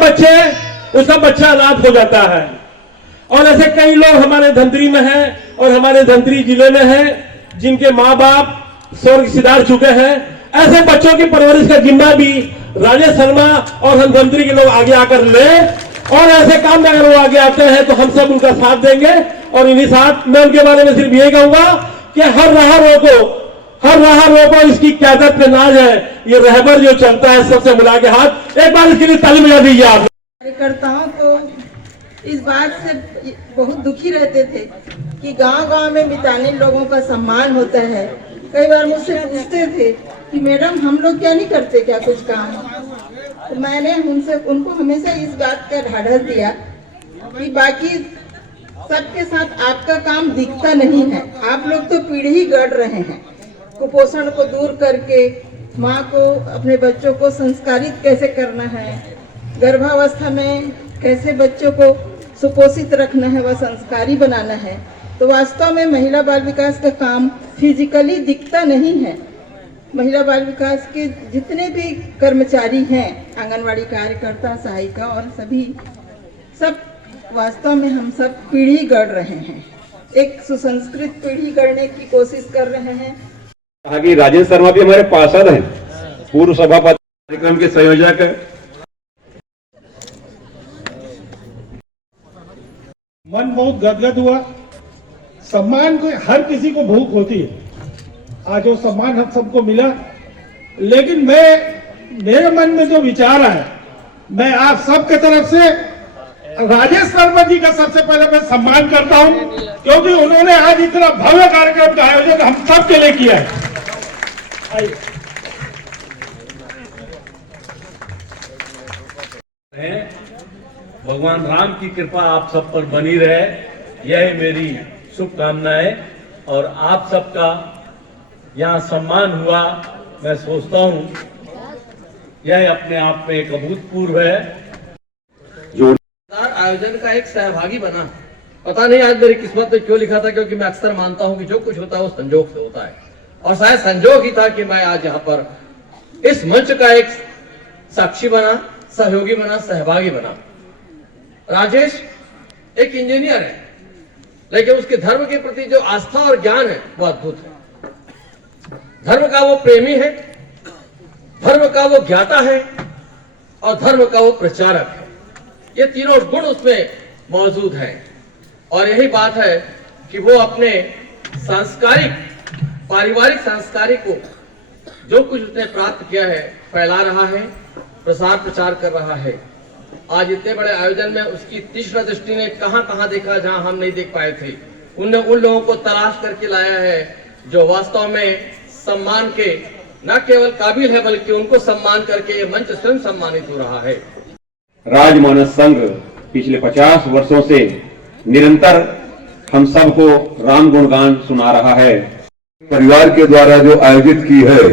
बच्चा अनाथ हो जाता है। और ऐसे कई लोग हमारे धमतरी में हैं और हमारे धमतरी जिले में हैं जिनके माँ बाप स्वर्ग सिधार चुके हैं। ऐसे बच्चों की परवरिश का जिम्मा भी राजेश शर्मा और हम धमतरी के लोग आगे आकर ले और ऐसे काम में अगर वो आगे आते हैं तो हम सब उनका साथ देंगे। और इन्हीं साथ मैं उनके बारे में सिर्फ यही कहूंगा कि हर राह रोको इसकी क्यादत पे नाज है। ये रहबर जो चलता है सबसे मिला के हाथ, एक बार इसके लिए ताली बजा दीजिए आप। कार्यकर्ताओं को इस बात से बहुत दुखी रहते थे कि गांव-गांव में मितानी लोगों का सम्मान होता है। कई बार मुझसे पूछते थे कि मैडम हम लोग क्या नहीं करते क्या कुछ काम। तो मैंने उनको हमेशा इस बात का ढाढ़स दिया कि बाकी सबके साथ आपका काम दिखता नहीं है। आप लोग तो पीढ़ी गढ़ रहे हैं। कुपोषण को दूर करके माँ को, अपने बच्चों को संस्कारित कैसे करना है, गर्भावस्था में कैसे बच्चों को सुपोषित रखना है, वह संस्कारी बनाना है। तो वास्तव में महिला बाल विकास का काम फिजिकली दिखता नहीं है। महिला बाल विकास के जितने भी कर्मचारी हैं, आंगनवाड़ी कार्यकर्ता, सहायिका और सब वास्तव में हम सब पीढ़ी गढ़ रहे हैं। एक सुसंस्कृत पीढ़ी गढ़ने की कोशिश कर रहे हैं। कहा कि राजेश शर्मा भी हमारे पार्षद हैं, पूर्व सभापति, कार्यक्रम के संयोजक। मन बहुत गदगद हुआ। सम्मान को हर किसी को भूख होती है। आज वो सम्मान हम सबको मिला, लेकिन मेरे मन में जो विचार है, मैं आप सबके तरफ से राजेश शर्मा जी का सबसे पहले मैं सम्मान करता हूं, क्योंकि उन्होंने आज इतना भव्य कार्यक्रम का आयोजन हम सब के लिए किया है। भगवान राम की कृपा आप सब पर बनी रहे, यह मेरी शुभकामनाएं। और आप सबका यहाँ सम्मान हुआ, मैं सोचता हूँ यह अपने आप में एक अभूतपूर्व है। आयोजन का एक सहभागी बना, पता नहीं आज मेरी किस्मत में क्यों लिखा था, क्योंकि मैं अक्सर मानता हूं कि जो कुछ होता है वो संजोग से होता है, और शायद संजोग ही था कि मैं आज यहाँ पर इस मंच का एक साक्षी बना, सहयोगी बना, सहभागी बना। राजेश एक इंजीनियर है, लेकिन उसके धर्म के प्रति जो आस्था और ज्ञान है वो अद्भुत है। धर्म का वो प्रेमी है, धर्म का वो ज्ञाता है, और धर्म का वो प्रचारक है। ये तीनों गुण उसमें मौजूद हैं, और यही बात है कि वो अपने सांस्कारिक, पारिवारिक संस्कारिक को जो कुछ उसने प्राप्त किया है फैला रहा है, प्रसार प्रचार कर रहा है। आज इतने बड़े आयोजन में उसकी तीक्ष्ण दृष्टि ने कहां कहां देखा जहां हम नहीं देख पाए थे। उनने उन लोगों को तलाश करके लाया है जो वास्तव में सम्मान के न केवल काबिल है, बल्कि उनको सम्मान करके ये मंच स्वयं सम्मानित हो रहा है। राजमानस संघ पिछले 50 वर्षों से निरंतर हम सबको राम गुणगान सुना रहा है। परिवार के द्वारा जो आयोजित की है,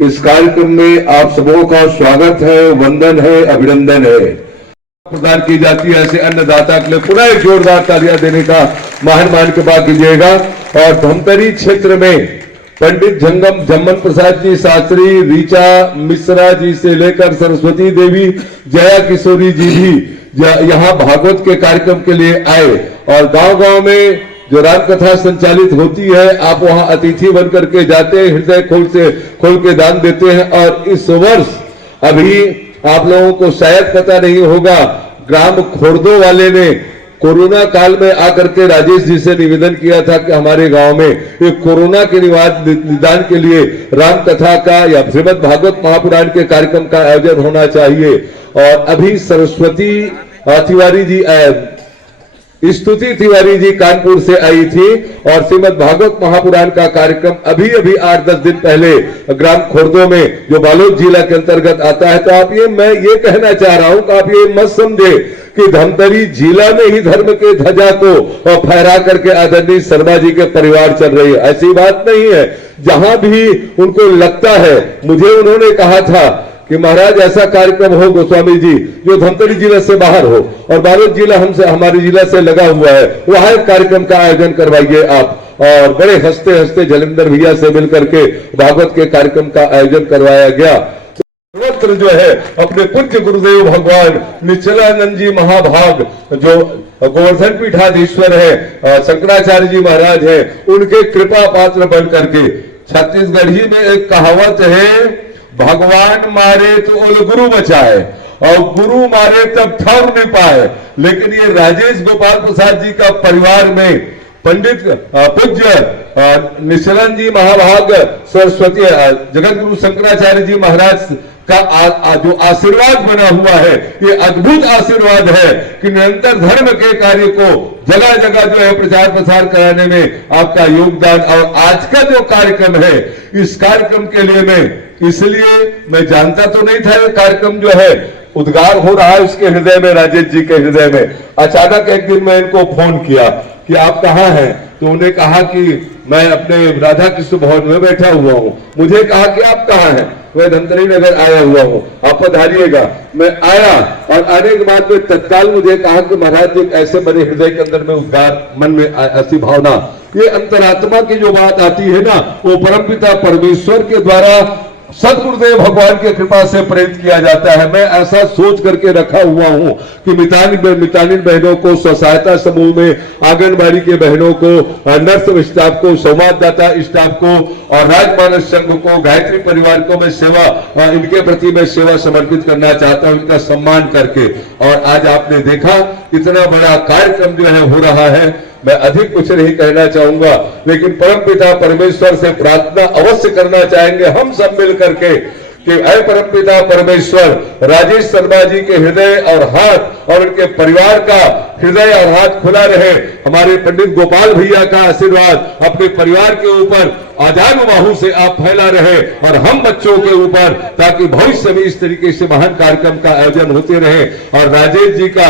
इस कार्यक्रम में आप सबों का स्वागत है, वंदन है, अभिनंदन है। प्रदान की जाती है ऐसे अन्नदाता के लिए पुनः एक जोरदार तालियां देने का महान कृपा कीजिएगा। और धमतरी क्षेत्र में पंडित जम्मन प्रसाद जी शास्त्री, रीचा मिश्रा जी से लेकर सरस्वती देवी, जया किशोरी जी भी यहाँ भागवत के कार्यक्रम के लिए आए, और गांव-गांव में जो राम कथा संचालित होती है, आप वहां अतिथि बन करके जाते हैं, हृदय खोल के दान देते हैं। और इस वर्ष अभी आप लोगों को शायद पता नहीं होगा, ग्राम खोरदो वाले ने कोरोना काल में आकर के राजेश जी से निवेदन किया था कि हमारे गांव में एक कोरोना के निदान के लिए राम कथा का या श्रीमद् भागवत महापुराण के कार्यक्रम का आयोजन होना चाहिए। और अभी सरस्वती तिवारी जी, स्तुति तिवारी जी कानपुर से आई थी, और श्रीमद् भागवत महापुराण का कार्यक्रम अभी 8-10 दिन पहले ग्राम खोरदो में जो बालोद जिला के अंतर्गत आता है। तो आप मैं ये कहना चाह रहा हूं कि आप ये मत समझे कि धमतरी जिला में ही धर्म के ध्वजा को फहरा करके आदरणीय शर्मा जी के परिवार चल रही है, ऐसी बात नहीं है। जहां भी उनको लगता है, मुझे उन्होंने कहा था कि महाराज ऐसा कार्यक्रम हो गोस्वामी जी जो धमतरी जिला से बाहर हो, और बालोद जिला हमारे जिला से लगा हुआ है, वहां एक कार्यक्रम का आयोजन करवाइए आप। और बड़े हंसते हंसते जलेंद्र भैया से मिलकर के भागवत के कार्यक्रम का आयोजन करवाया गया। सर्वत्र जो है अपने पूज्य गुरुदेव भगवान निश्चलानंद जी महाभाग, जो गोवर्धन पीठाधीश्वर है, शंकराचार्य जी महाराज है, उनके कृपा पात्र बन करके छत्तीसगढ़ी में एक कहावत है, भगवान मारे तो ओल गुरु बचाए, और गुरु मारे तब ठौर नहीं पाए। लेकिन ये राजेश गोपाल प्रसाद जी का परिवार में पंडित पूज्य निश्चलानंद जी महाभाग, सरस्वती जगत गुरु शंकराचार्य जी महाराज का जो आशीर्वाद बना हुआ है, ये अद्भुत आशीर्वाद है कि निरंतर धर्म के कार्य को जगह जगह जो है प्रचार प्रसार कराने में आपका योगदान। और आज का जो कार्यक्रम है, इस कार्यक्रम के लिए मैं जानता तो नहीं था, ये कार्यक्रम जो है उद्गार हो रहा है उसके हृदय में, राजेश जी के हृदय में। अचानक एक दिन मैं इनको फोन किया कि आप कहाँ हैं, तो उन्हें कहा कि मैं अपने राधा कृष्ण भवन में बैठा हुआ हूँ। मुझे कहा कि आप कहाँ हैं, मैं धमतरी नगर आया हुआ हूँ, आप पधारिएगा। मैं आया, और आने के बाद में तत्काल मुझे कहा कि महाराज जी ऐसे बड़े हृदय के अंदर में उद्गार, मन में ऐसी भावना, ये अंतरात्मा की जो बात आती है ना, वो परमपिता परमेश्वर के द्वारा सदगुरुदेव भगवान की कृपा से प्रेरित किया जाता है। मैं ऐसा सोच करके रखा हुआ हूं कि मितानिन बहनों को, स्व सहायता समूह में आंगनबाड़ी के बहनों को, नर्स स्टाफ को, संवाददाता स्टाफ को, और राजमानस संघ को, गायत्री परिवार को मैं सेवा, इनके प्रति मैं सेवा समर्पित करना चाहता हूं, इनका सम्मान करके। और आज आपने देखा इतना बड़ा कार्यक्रम जो है हो रहा है। मैं अधिक कुछ नहीं कहना चाहूंगा, लेकिन परमपिता परमेश्वर से प्रार्थना अवश्य करना चाहेंगे हम सब मिल करके कि ऐ परमपिता परमेश्वर, राजेश शर्मा जी के हृदय और हाथ और उनके परिवार का हृदय और हाथ खुला रहे। हमारे पंडित गोपाल भैया का आशीर्वाद अपने परिवार के ऊपर आजाद बाहू से आप फैला रहे और हम बच्चों के ऊपर, ताकि भविष्य में इस तरीके से महान कार्यक्रम का आयोजन होते रहे और राजेश जी का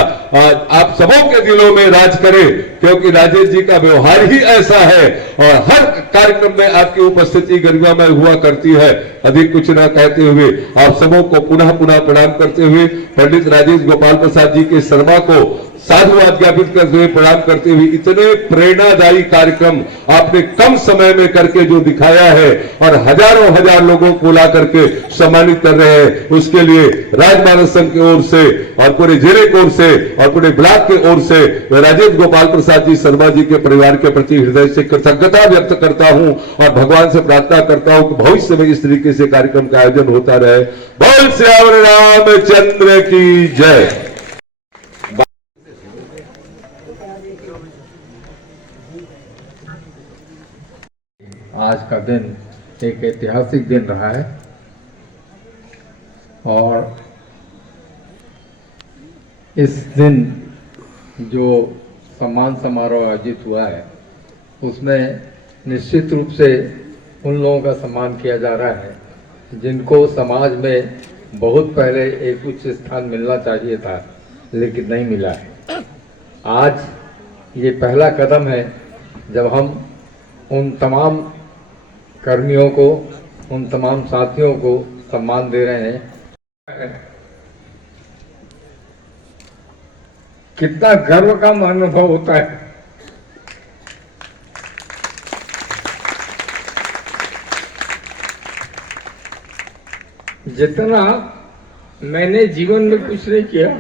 आप सबों के दिलों में राज करे, क्योंकि राजेश जी का व्यवहार ही ऐसा है और हर कार्यक्रम में आपकी उपस्थिति गरिमामय हुआ करती है। अधिक कुछ न कहते हुए आप सबों को पुनः पुनः प्रणाम करते हुए पंडित राजेश गोपाल प्रसाद जी के शर्मा को साधुवाद ज्ञापित करते हुए प्रणाम करते हुए, इतने प्रेरणादायी कार्यक्रम आपने कम समय में करके जो दिखाया है और हजारों हजार लोगों को ला करके सम्मानित कर रहे हैं, उसके लिए राजमानस संघ की ओर से और पूरे जिले की ओर से और पूरे ब्लॉक की ओर से मैं राजेश गोपाल प्रसाद जी शर्मा जी के परिवार के प्रति हृदय से कृतज्ञता व्यक्त करता हूं और भगवान से प्रार्थना करता हूं कि भविष्य में इस तरीके से कार्यक्रम का आयोजन होता रहे। बोल श्याम रामचंद्र की जय। आज का दिन एक ऐतिहासिक दिन रहा है और इस दिन जो सम्मान समारोह आयोजित हुआ है उसमें निश्चित रूप से उन लोगों का सम्मान किया जा रहा है जिनको समाज में बहुत पहले एक उच्च स्थान मिलना चाहिए था लेकिन नहीं मिला है। आज ये पहला कदम है जब हम उन तमाम कर्मियों को, उन तमाम साथियों को सम्मान दे रहे हैं। कितना गर्व का अनुभव होता है। जितना मैंने जीवन में कुछ नहीं किया,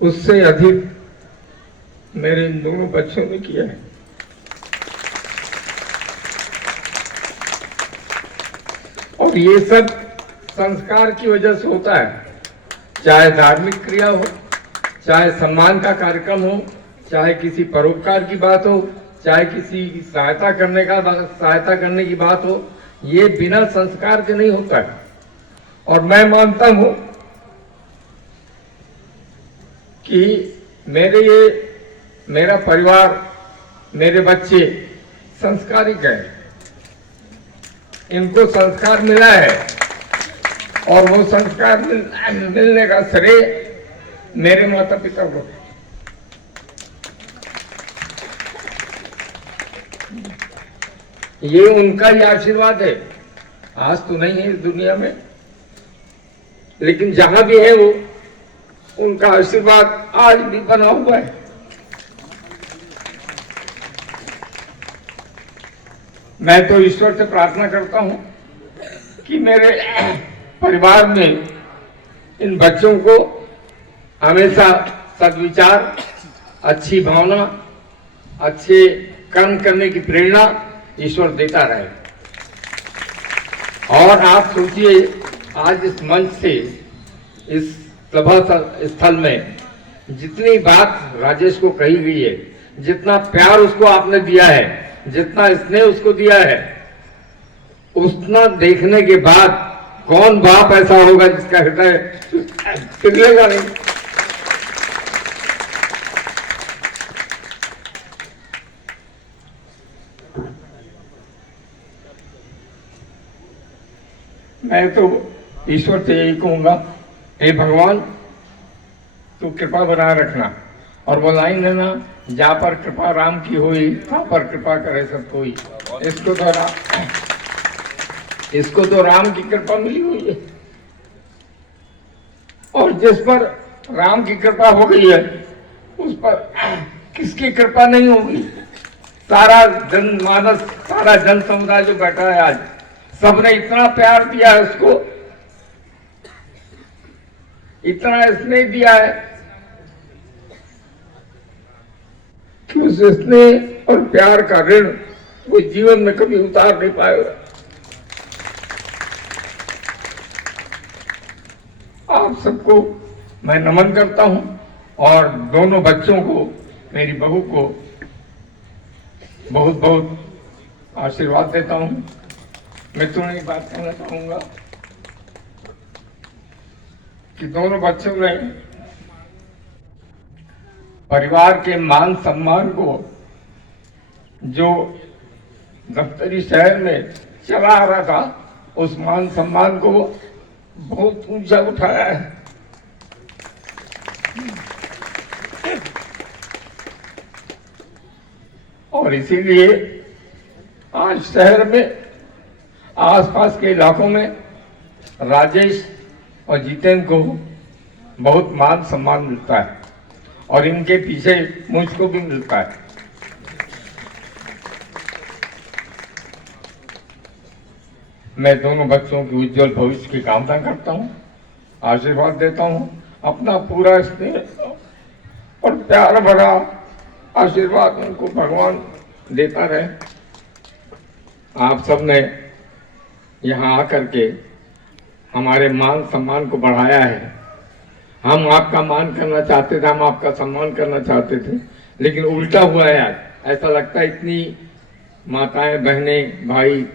उससे अधिक मेरे इन दोनों बच्चों ने किया है। और ये सब संस्कार की वजह से होता है, चाहे धार्मिक क्रिया हो, चाहे सम्मान का कार्यक्रम हो, चाहे किसी परोपकार की बात हो, चाहे किसी की सहायता करने की बात हो, ये बिना संस्कार के नहीं होता है। और मैं मानता हूं कि मेरा परिवार, मेरे बच्चे संस्कारिक हैं, इनको संस्कार मिला है और वो संस्कार मिलने का श्रेय मेरे माता पिता को। ये उनका ही आशीर्वाद है। आज तो नहीं है इस दुनिया में, लेकिन जहां भी है वो उनका आशीर्वाद आज भी बना हुआ है। मैं तो ईश्वर से प्रार्थना करता हूं कि मेरे परिवार में इन बच्चों को हमेशा सद्विचार, अच्छी भावना, अच्छे कर्म करने की प्रेरणा ईश्वर देता रहे। और आप सोचिए, आज इस मंच से, इस सभा स्थल में जितनी बात राजेश को कही गई है, जितना प्यार उसको आपने दिया है, जितना स्नेह उसको दिया है, उतना देखने के बाद कौन बाप ऐसा होगा जिसका हृदय पिघलेगा नहीं। मैं तो ईश्वर से यही कहूंगा, हे भगवान तू कृपा बनाए रखना। और वो लाइन है ना, जा पर कृपा राम की हुई, ता पर कृपा करे सब कोई। इसको तो राम की कृपा मिली हुई है, और जिस पर राम की कृपा हो गई है उस पर किसकी कृपा नहीं होगी। सारा जनमानस, सारा जन समुदाय जो बैठा है आज, सबने इतना प्यार दिया है उसको, इतना स्नेह दिया है कि उस स्नेह और प्यार का ऋण वो जीवन में कभी उतार नहीं पाएगा। आप सबको मैं नमन करता हूं और दोनों बच्चों को, मेरी बहू को बहुत बहुत आशीर्वाद देता हूं। मैं तुम्हें एक बात कहना चाहूंगा कि दोनों बच्चों ने परिवार के मान सम्मान को जो दफ्तरी शहर में चला आ रहा था, उस मान सम्मान को बहुत ऊंचा उठाया है। और इसीलिए आज शहर में, आसपास के इलाकों में राजेश और जितेंद्र को बहुत मान सम्मान मिलता है और इनके पीछे मुझको भी मिलता है। मैं दोनों बच्चों की उज्जवल भविष्य की कामना करता हूँ, आशीर्वाद देता हूँ। अपना पूरा स्नेह और प्यार भरा आशीर्वाद उनको भगवान देता रहे। आप सबने यहाँ आकर के हमारे मान सम्मान को बढ़ाया है। हम आपका मान करना चाहते थे, हम आपका सम्मान करना चाहते थे, लेकिन उल्टा हुआ है आज। ऐसा लगता है इतनी माताएं, बहनें, भाई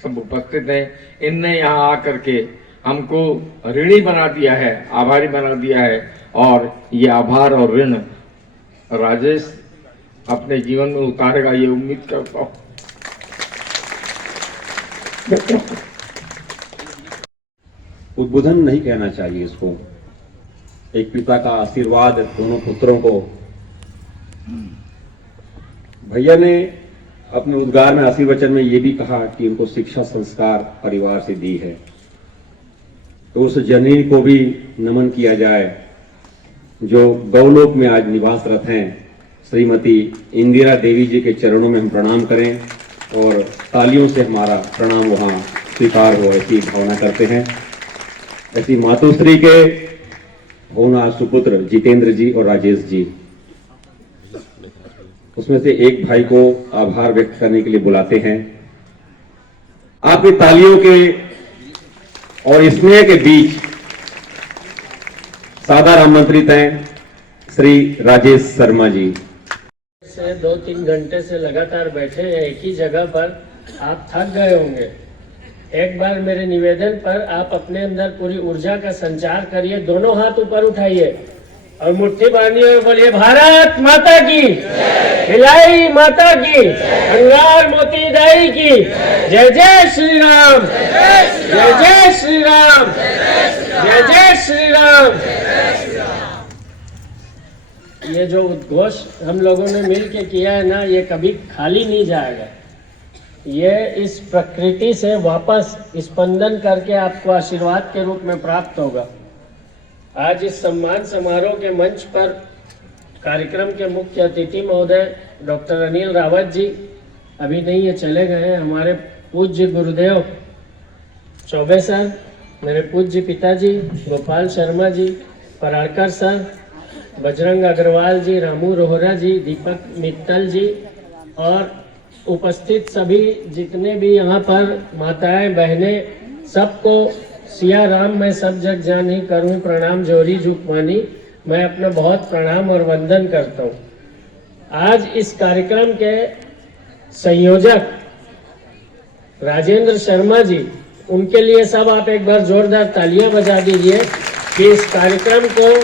सब उपस्थित हैं, इनने यहाँ आकर के हमको ऋणी बना दिया है, आभारी बना दिया है। और ये आभार और ऋण राजेश अपने जीवन में उतारेगा, ये उम्मीद करता हूँ। उद्बोधन नहीं कहना चाहिए इसको, एक पिता का आशीर्वाद दोनों पुत्रों को। भैया ने अपने उद्गार में आशीर्वचन में ये भी कहा कि उनको शिक्षा संस्कार परिवार से दी है, तो उस जननी को भी नमन किया जाए जो गौलोक में आज निवासरत हैं। श्रीमती इंदिरा देवी जी के चरणों में हम प्रणाम करें और तालियों से हमारा प्रणाम वहां स्वीकार हो, ऐसी भावना करते हैं। ऐसी मातोश्री के होना सुपुत्र जितेंद्र जी और राजेश जी, उसमें से एक भाई को आभार व्यक्त करने के लिए बुलाते हैं। आपकी तालियों के और स्नेह के बीच सादर आमंत्रित हैं श्री राजेश शर्मा जी। से 2-3 घंटे से लगातार बैठे हैं एक ही जगह पर, आप थक गए होंगे। एक बार मेरे निवेदन पर आप अपने अंदर पूरी ऊर्जा का संचार करिए, दोनों हाथ ऊपर उठाइए और मुट्ठी बांधिए और बोलिए भारत माता की, हिलाई माता की, अंगार मोती दाई की, जय जय श्री राम, जय जय श्री राम, जय जय श्री राम। ये जो उद्घोष हम लोगों ने मिलके किया है ना, ये कभी खाली नहीं जाएगा। ये इस प्रकृति से वापस स्पंदन करके आपको आशीर्वाद के रूप में प्राप्त होगा। आज इस सम्मान समारोह के मंच पर कार्यक्रम के मुख्य अतिथि महोदय डॉक्टर अनिल रावत जी अभी नहीं, ये चले गए। हमारे पूज्य गुरुदेव चौबे सर, मेरे पूज्य पिताजी गोपाल शर्मा जी, पराड़कर सर, बजरंग अग्रवाल जी, रामू रोहरा जी, दीपक मित्तल जी और उपस्थित सभी जितने भी यहाँ पर माताएं बहनें, सबको सिया राम मैं सब जग जानी करूं प्रणाम जोरी जुकमानी, मैं अपना बहुत प्रणाम और वंदन करता हूँ। आज इस कार्यक्रम के संयोजक राजेंद्र शर्मा जी, उनके लिए सब आप एक बार जोरदार तालियां बजा दीजिए कि इस कार्यक्रम को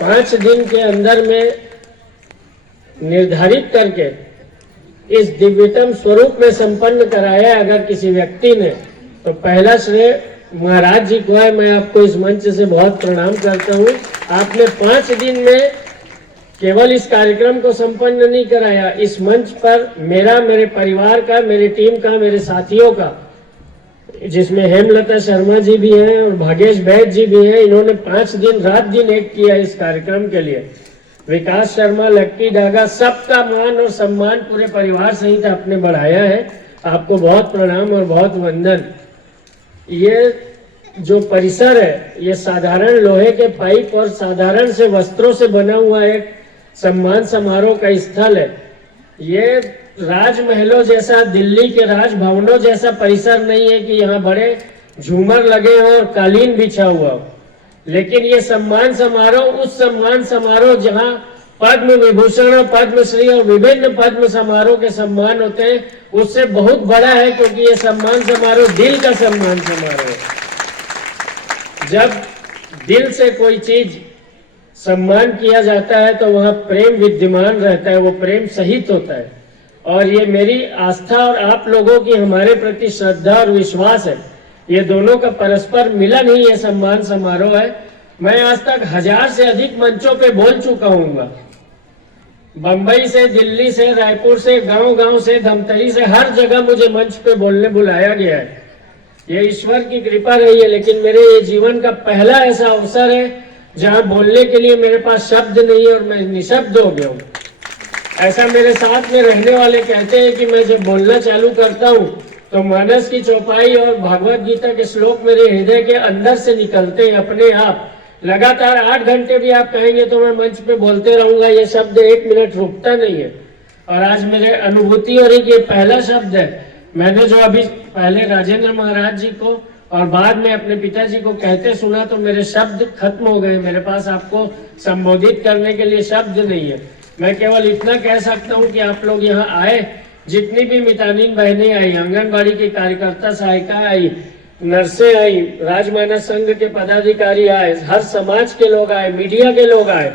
5 दिन के अंदर में निर्धारित करके इस दिव्यतम स्वरूप में संपन्न कराया। अगर किसी व्यक्ति ने, तो पहला श्रेय महाराज जी को है। मैं आपको इस मंच से बहुत प्रणाम करता हूँ। आपने 5 दिन में केवल इस कार्यक्रम को संपन्न नहीं कराया, इस मंच पर मेरा, मेरे परिवार का, मेरी टीम का, मेरे साथियों का, जिसमें हेमलता शर्मा जी भी हैं और भागेश बैद जी भी हैं, इन्होंने 5 दिन रात दिन एक किया इस कार्यक्रम के लिए। विकास शर्मा, लक्की डागा, सबका मान और सम्मान पूरे परिवार सहित आपने बढ़ाया है। आपको बहुत प्रणाम और बहुत वंदन। ये जो परिसर है, ये साधारण लोहे के पाइप और साधारण से वस्त्रों से बना हुआ एक सम्मान समारोह का स्थल है। ये राजमहलों जैसा, दिल्ली के राजभवनों जैसा परिसर नहीं है कि यहाँ बड़े झूमर लगे हो और कालीन बिछा हुआ हो, लेकिन ये सम्मान समारोह उस सम्मान समारोह जहाँ पद्म विभूषण और पद्मश्री और विभिन्न पद्म समारोह के सम्मान होते हैं, उससे बहुत बड़ा है, क्योंकि ये सम्मान समारोह दिल का सम्मान समारोह है। जब दिल से कोई चीज सम्मान किया जाता है तो वहाँ प्रेम विद्यमान रहता है, वो प्रेम सहित होता है। और ये मेरी आस्था और आप लोगों की हमारे प्रति श्रद्धा और विश्वास है, ये दोनों का परस्पर मिलन ही ये सम्मान समारोह है। मैं आज तक 1000 से अधिक मंचों पे बोल चुका हूँ, बम्बई से, दिल्ली से, रायपुर से, गांव-गांव से, धमतरी से, हर जगह मुझे मंच पे बोलने बुलाया गया है। ये ईश्वर की कृपा रही है, लेकिन मेरे ये जीवन का पहला ऐसा अवसर है जहां बोलने के लिए मेरे पास शब्द नहीं है और मैं निशब्द हो गया हूँ। ऐसा मेरे साथ में रहने वाले कहते हैं कि मैं जब बोलना चालू करता हूँ तो मानस की चौपाई और भागवत गीता के श्लोक मेरे हृदय के अंदर से निकलते हैं अपने आप। लगातार 8 घंटे भी आप कहेंगे तो मैं मंच पे बोलते रहूंगा, ये शब्द 1 मिनट रुकता नहीं है। और आज मेरे अनुभूति हो रही कि ये पहला शब्द है। मैंने जो अभी पहले राजेंद्र महाराज जी को और बाद में अपने पिताजी को कहते सुना तो मेरे शब्द खत्म हो गए, मेरे पास आपको संबोधित करने के लिए शब्द नहीं है। मैं केवल इतना कह सकता हूँ कि आप लोग यहाँ आए, जितनी भी मितानीन बहनें आई, आंगनबाड़ी की कार्यकर्ता सहायिका आई, नर्सें आई, राजमानस संघ के पदाधिकारी आए, हर समाज के लोग आए, मीडिया के लोग आए,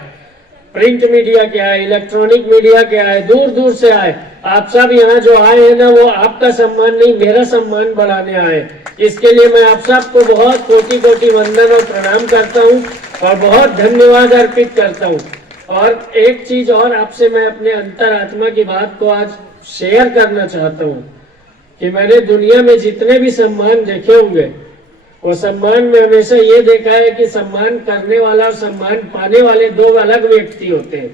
प्रिंट मीडिया के आए, इलेक्ट्रॉनिक मीडिया के आए, दूर दूर से आए। आप सब यहाँ जो आए हैं ना, वो आपका सम्मान नहीं मेरा सम्मान बढ़ाने आए। इसके लिए मैं आप सबको बहुत कोटि कोटि वंदन और प्रणाम करता हूँ और बहुत धन्यवाद अर्पित करता हूँ। और एक चीज और आपसे मैं अपने अंतरात्मा की बात को आज शेयर करना चाहता हूँ कि मैंने दुनिया में जितने भी सम्मान देखे होंगे, वो सम्मान में हमेशा ये देखा है कि सम्मान करने वाला और सम्मान पाने वाले 2 अलग व्यक्ति होते हैं।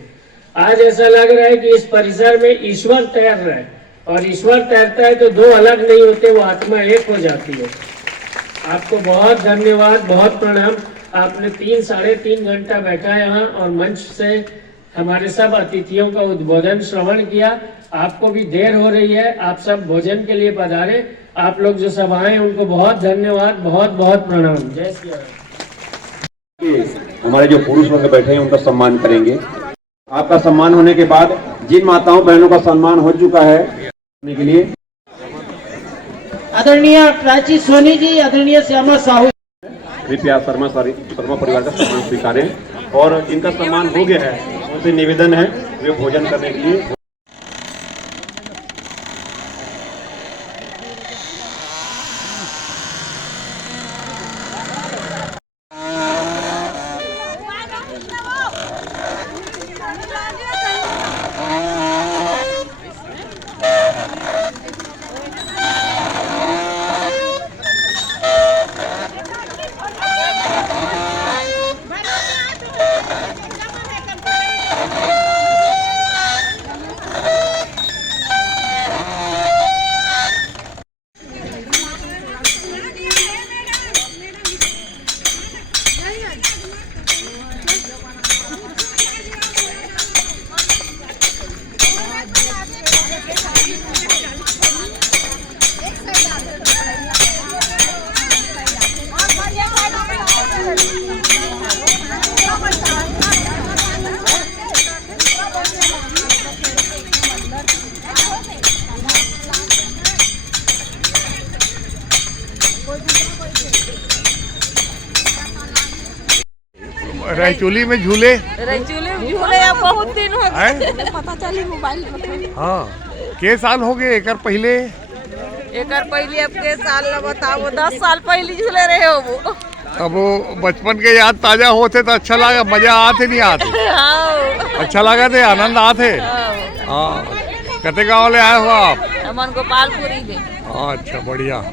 आज ऐसा लग रहा है कि इस परिसर में ईश्वर तैर रहा है, और ईश्वर तैरता है तो 2 अलग नहीं होते, वो आत्मा एक हो जाती है। आपको बहुत धन्यवाद, बहुत प्रणाम। आपने 3-3.5 घंटा बैठा यहाँ और मंच से हमारे सब अतिथियों का उद्बोधन श्रवण किया। आपको भी देर हो रही है, आप सब भोजन के लिए पधारे। आप लोग जो सब आए उनको बहुत धन्यवाद, बहुत बहुत प्रणाम। जय श्री राम। हमारे जो पुरुष लोग बैठे हैं उनका सम्मान करेंगे। आपका सम्मान होने के बाद जिन माताओं बहनों का सम्मान हो चुका है के लिए आदरणीय प्राची सोनी जी, आदरणीय श्यामा साहू, कृपया शर्मा परिवार का सम्मान स्वीकारें। और इनका सम्मान हो गया है, उनसे निवेदन है वे भोजन करने के लिए। रायचूली में झूले अब बहुत दिन हो गए, पता चली मोबाइल में। हाँ, के साल हो गए एकर पहले? एकर पहले अब के साल ल बताओ, 10 साल पहले झूले रहे हो वो। अब वो बचपन के याद ताजा होते तो अच्छा लगा, मजा आते नहीं आते? अच्छा लगा थे, आनंद आते। हाँ, कते गाँव ले आए हो आप? हमन गोपालपुरी ले। अच्छा, बढ़िया।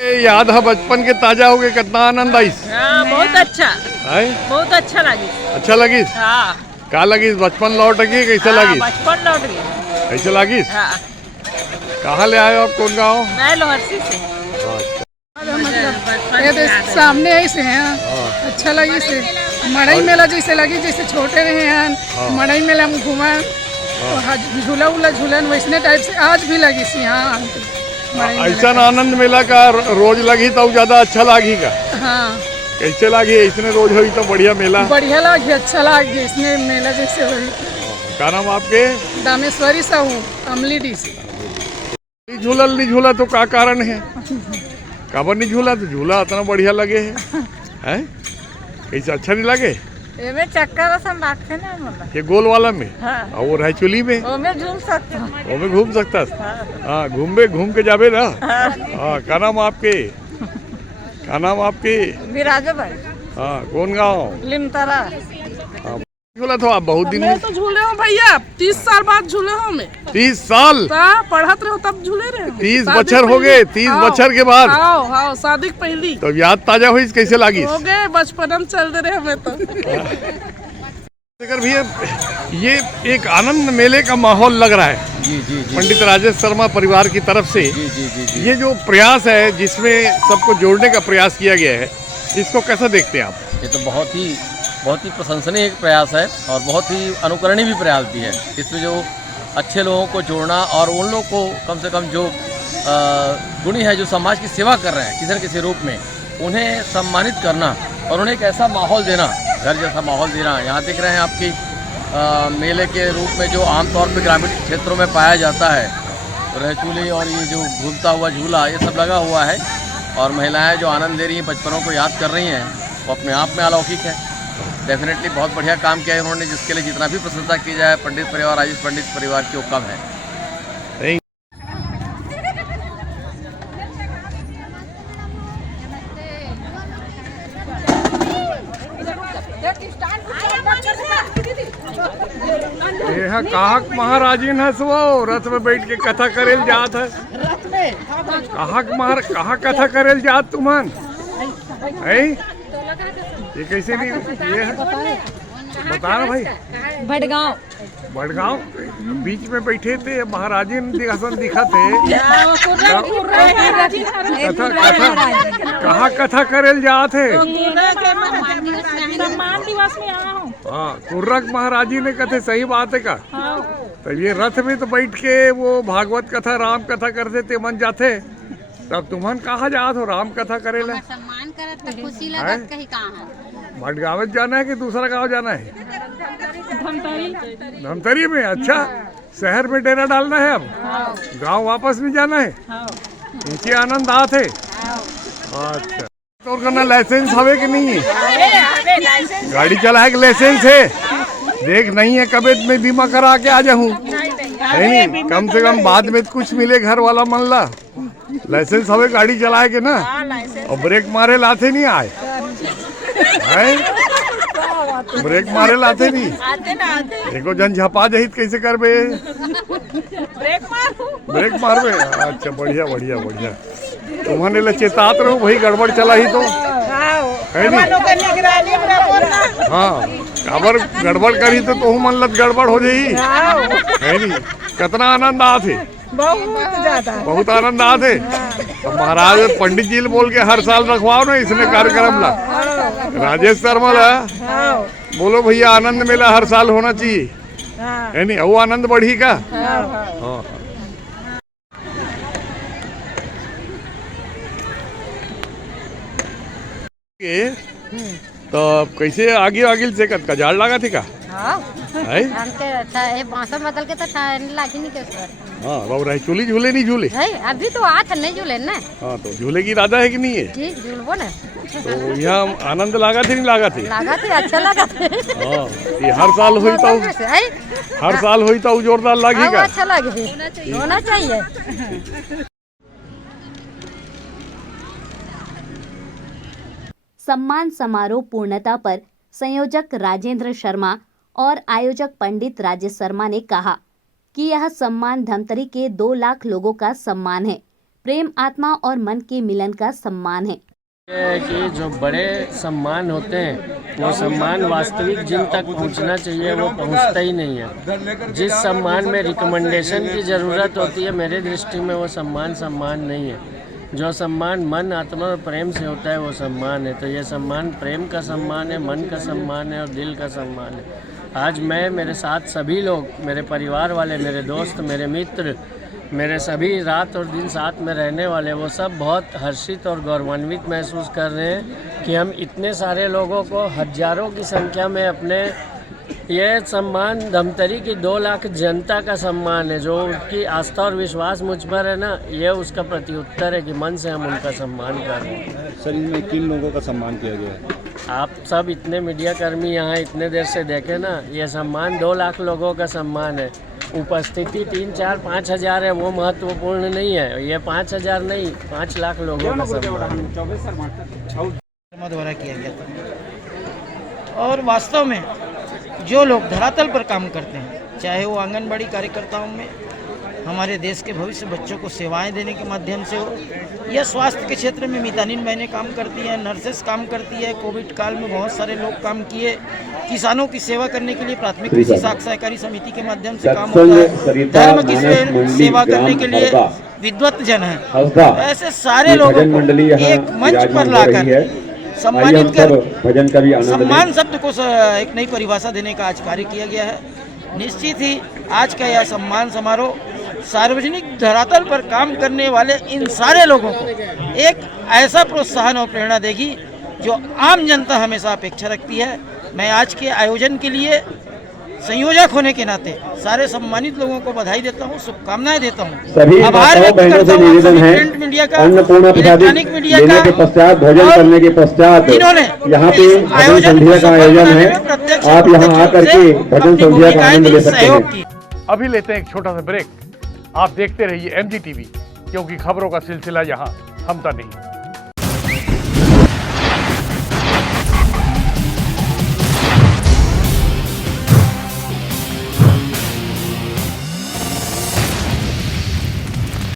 याद है बचपन के ताजा हो गए, कितना आनंद आई? हाँ, बहुत अच्छा है, बहुत अच्छा लगी। अच्छा लगी? हाँ। का लगी? बचपन लौट गई? कैसे लगी? बचपन लौट गई। कैसे लगी? हाँ। कहाँ ले आए हो आप? कौन गाँव? मैं लोहरसी से। सामने ऐसे हैं, अच्छा लगी से। मड़ई मेला जैसे लगी, जैसे छोटे रहे हैं मड़ई मेला में घूमन, झूला उला झूलन वैसने टाइप से आज भी लगी सी। हाँ, ऐसा आनंद मेला का रोज लगी तो ज्यादा अच्छा लगी का? हाँ। कैसे लगी? इसने रोज हुई तो बढ़िया मेला, बढ़िया लगी, अच्छा लगी इसने मेला जैसे हुई। क्या नाम आपके? दामेश्वरी साहू, अमलीडी से। नहीं झूला तो क्या कारण है? काबर नहीं झूला? तो झूला इतना बढ़िया लगे है? कैसे अच्छा नहीं लगे? एमे चक्कर सन रखे ना मतलब। ये गोल वाला में? हाँ। और वो रायचुली में? ओमे घूम सकता। ओमे घूम सकता? हाँ, घूम के जाबे ना। हाँ, क्या नाम आपके? क्या नाम आपके? विराजे भाई। हाँ, कौन गाँव? लिमतरा। हाँ, झूला तो आप बहुत दिन मैं तो झूले हूँ भैया, 30 साल बाद झूले हूँ मैं। 30 साल? पढ़त रहे तब झूले रहे। 30 बच्चर हो गए? 30 बच्चर के बाद? हाँ, शादी के पहली। तो याद ताजा हुई कैसे लगी? हो गए, बचपन में चलते रहे हमें तो। भैया ये एक आनंद मेले का माहौल लग रहा है। जी। पंडित राजेश शर्मा परिवार की तरफ से जी। ये जो प्रयास है जिसमें सबको जोड़ने का प्रयास किया गया है, इसको कैसा देखते हैं आप? ये तो बहुत ही प्रशंसनीय एक प्रयास है और बहुत ही अनुकरणीय भी प्रयास भी है। इसमें जो अच्छे लोगों को जोड़ना और उन लोगों को कम से कम जो गुणी है, जो समाज की सेवा कर रहे हैं किसी न किसी रूप में, उन्हें सम्मानित करना और उन्हें एक ऐसा माहौल देना, घर जैसा माहौल देना। यहाँ दिख रहे हैं आपकी मेले के रूप में जो आमतौर पर ग्रामीण क्षेत्रों में पाया जाता है, रहचूली और ये जो घूमता हुआ झूला, ये सब लगा हुआ है और महिलाएं जो आनंद ले रही हैं, बचपनों को याद कर रही हैं, वो अपने आप में अलौकिक है। डेफिनेटली बहुत बढ़िया काम किया है उन्होंने, जिसके लिए जितना भी प्रशंसा की जाए पंडित परिवार, राजेश पंडित परिवार की वो कम है। कहा महाराजीन है वो रथ में बैठ के कथा करेल जात है। कहा कथा करेल जात तुमन है? ये कैसे नहीं ये है? बता ना भाई। बड़गांव बीच में बैठे थे महाराजीन दिखा थे। कहा कथा करेल जात है? सम्मान दिवस में आया हूँ। हाँ, कुर्रक महाराजी ने कथे, सही बात है का? तो ये रथ में तो बैठ के वो भागवत कथा, राम कथा करते थे, मन जाते। तब तुमन कहा जात हो राम कथा करेला? सम्मान करत तो खुशी लगत कहीं कहाँ है? भटगांव जाना है कि दूसरा गांव जाना है? धमतरी में। अच्छा, शहर में डेरा डालना है अब? गांव वापस नहीं जाना है? नीचे आनंद आते। अच्छा, तो करना लाइसेंस हवे कि नहीं है? गाड़ी चलाए के लाइसेंस है? देख नहीं है कभी मैं बीमा करा के आ जाऊँ, नहीं कम से कम बाद में कुछ मिले घर वाला मन ला। लाइसेंस हवे गाड़ी चलाए के ना, और ब्रेक मारे लाते नहीं आए है? ब्रेक मारे लाते नहीं? देखो जन झपा जहित कैसे करबे? ब्रेक मारबे? अच्छा, बढ़िया बढ़िया बढ़िया। तुम्हारे लिए चेतात रहो भाई, गड़बड़ चला ही तो है नहीं? हाँ, काबर गड़बड़ करी तो तुम मन लत गड़बड़ हो जाई है नहीं? कितना आनंद आते, बहुत आनंद आते। तो महाराज पंडित जी बोल के हर साल रखवाओ ना इसने कार्यक्रम ला, राजेश शर्मा ला बोलो भैया आनंद मेला हर साल होना चाहिए है नहीं? वो आनंद बढ़ी का। हाँ, तो कैसे आगे से का झाड़ लगा थी का? अच्छा है, मौसम बदल के तो लागी नहीं के ऊपर। हाँ, बाबू रायचूली झूले नहीं झूले? अभी तो आज नहीं झूले ना। हाँ, तो झूले की इरादा है कि नहीं है? जी झूलबो ना। तो यहाँ आनंद लगा थे नहीं लगा थे? लगा थे, अच्छा लगा थे। हाँ, ये हर साल हुई तो जोरदार लगेगा। अच्छा लगे, होना चाहिए। सम्मान समारोह पूर्णता पर संयोजक राजेंद्र शर्मा और आयोजक पंडित राजेश शर्मा ने कहा कि यह सम्मान धमतरी के 2 लाख लोगों का सम्मान है, प्रेम आत्मा और मन के मिलन का सम्मान है। कि जो बड़े सम्मान होते हैं वो सम्मान वास्तविक जिन तक पहुंचना चाहिए वो पहुंचता ही नहीं है। जिस सम्मान में रिकमेंडेशन की ज़रूरत होती है, मेरे दृष्टि में वो सम्मान नहीं है। जो सम्मान मन आत्मा और प्रेम से होता है वो सम्मान है। तो ये सम्मान प्रेम का सम्मान है, मन का सम्मान है और दिल का सम्मान है। आज मैं, मेरे साथ सभी लोग, मेरे परिवार वाले, मेरे दोस्त, मेरे मित्र, मेरे सभी रात और दिन साथ में रहने वाले, वो सब बहुत हर्षित और गौरवान्वित महसूस कर रहे हैं कि हम इतने सारे लोगों को हजारों की संख्या में अपने ये सम्मान धमतरी की 2 लाख जनता का सम्मान है, जो उनकी आस्था और विश्वास मुझ पर है ना, ये उसका प्रत्युत्तर है कि मन से हम उनका सम्मान कर रहे हैं। सर, इसमें किन लोगों का सम्मान किया गया है? आप सब इतने मीडिया कर्मी यहाँ इतने देर से देखे ना, ये सम्मान 2 लाख लोगों का सम्मान है। उपस्थिति 3, 4, 5 हजार है, वो महत्वपूर्ण नहीं है। ये 5 हजार नहीं, 5 लाख लोगों का सम्मान द्वारा किया गया था। और वास्तव में जो लोग धरातल पर काम करते हैं, चाहे वो आंगनबाड़ी कार्यकर्ताओं में, हमारे देश के भविष्य बच्चों को सेवाएं देने के माध्यम से हो, या स्वास्थ्य के क्षेत्र में मितानिन बहनें काम करती हैं, नर्सेस काम करती है, कोविड काल में बहुत सारे लोग काम किए, किसानों की सेवा करने के लिए प्राथमिक कृषि साख सहकारी समिति के माध्यम से काम होता है, धर्म की सेवा करने के लिए विद्वत जन है। ऐसे सारे लोगों को एक मंच पर लाकर सम्मानित कर सम्मान शब्द को एक नई परिभाषा देने का आज कार्य किया गया है। निश्चित ही आज का यह सम्मान समारोह सार्वजनिक धरातल पर काम करने वाले इन सारे लोगों को एक ऐसा प्रोत्साहन और प्रेरणा देगी जो आम जनता हमेशा अपेक्षा रखती है। मैं आज के आयोजन के लिए संयोजक होने के नाते सारे सम्मानित लोगों को बधाई देता हूँ, शुभकामनाएं देता हूँ। सभी आभार व्यक्त करता हूँ प्रिंट मीडिया का, इलेक्ट्रॉनिक मीडिया का, के पश्चात भोजन करने के पश्चात इन्होंने यहाँ पे भजन संध्या का आयोजन है। आप यहाँ आकर के भजन संध्या का आनंद ले सकते हैं। अभी लेते हैं एक छोटा सा ब्रेक। आप देखते रहिए MG TV, क्योंकि खबरों का सिलसिला यहाँ थमता नहीं।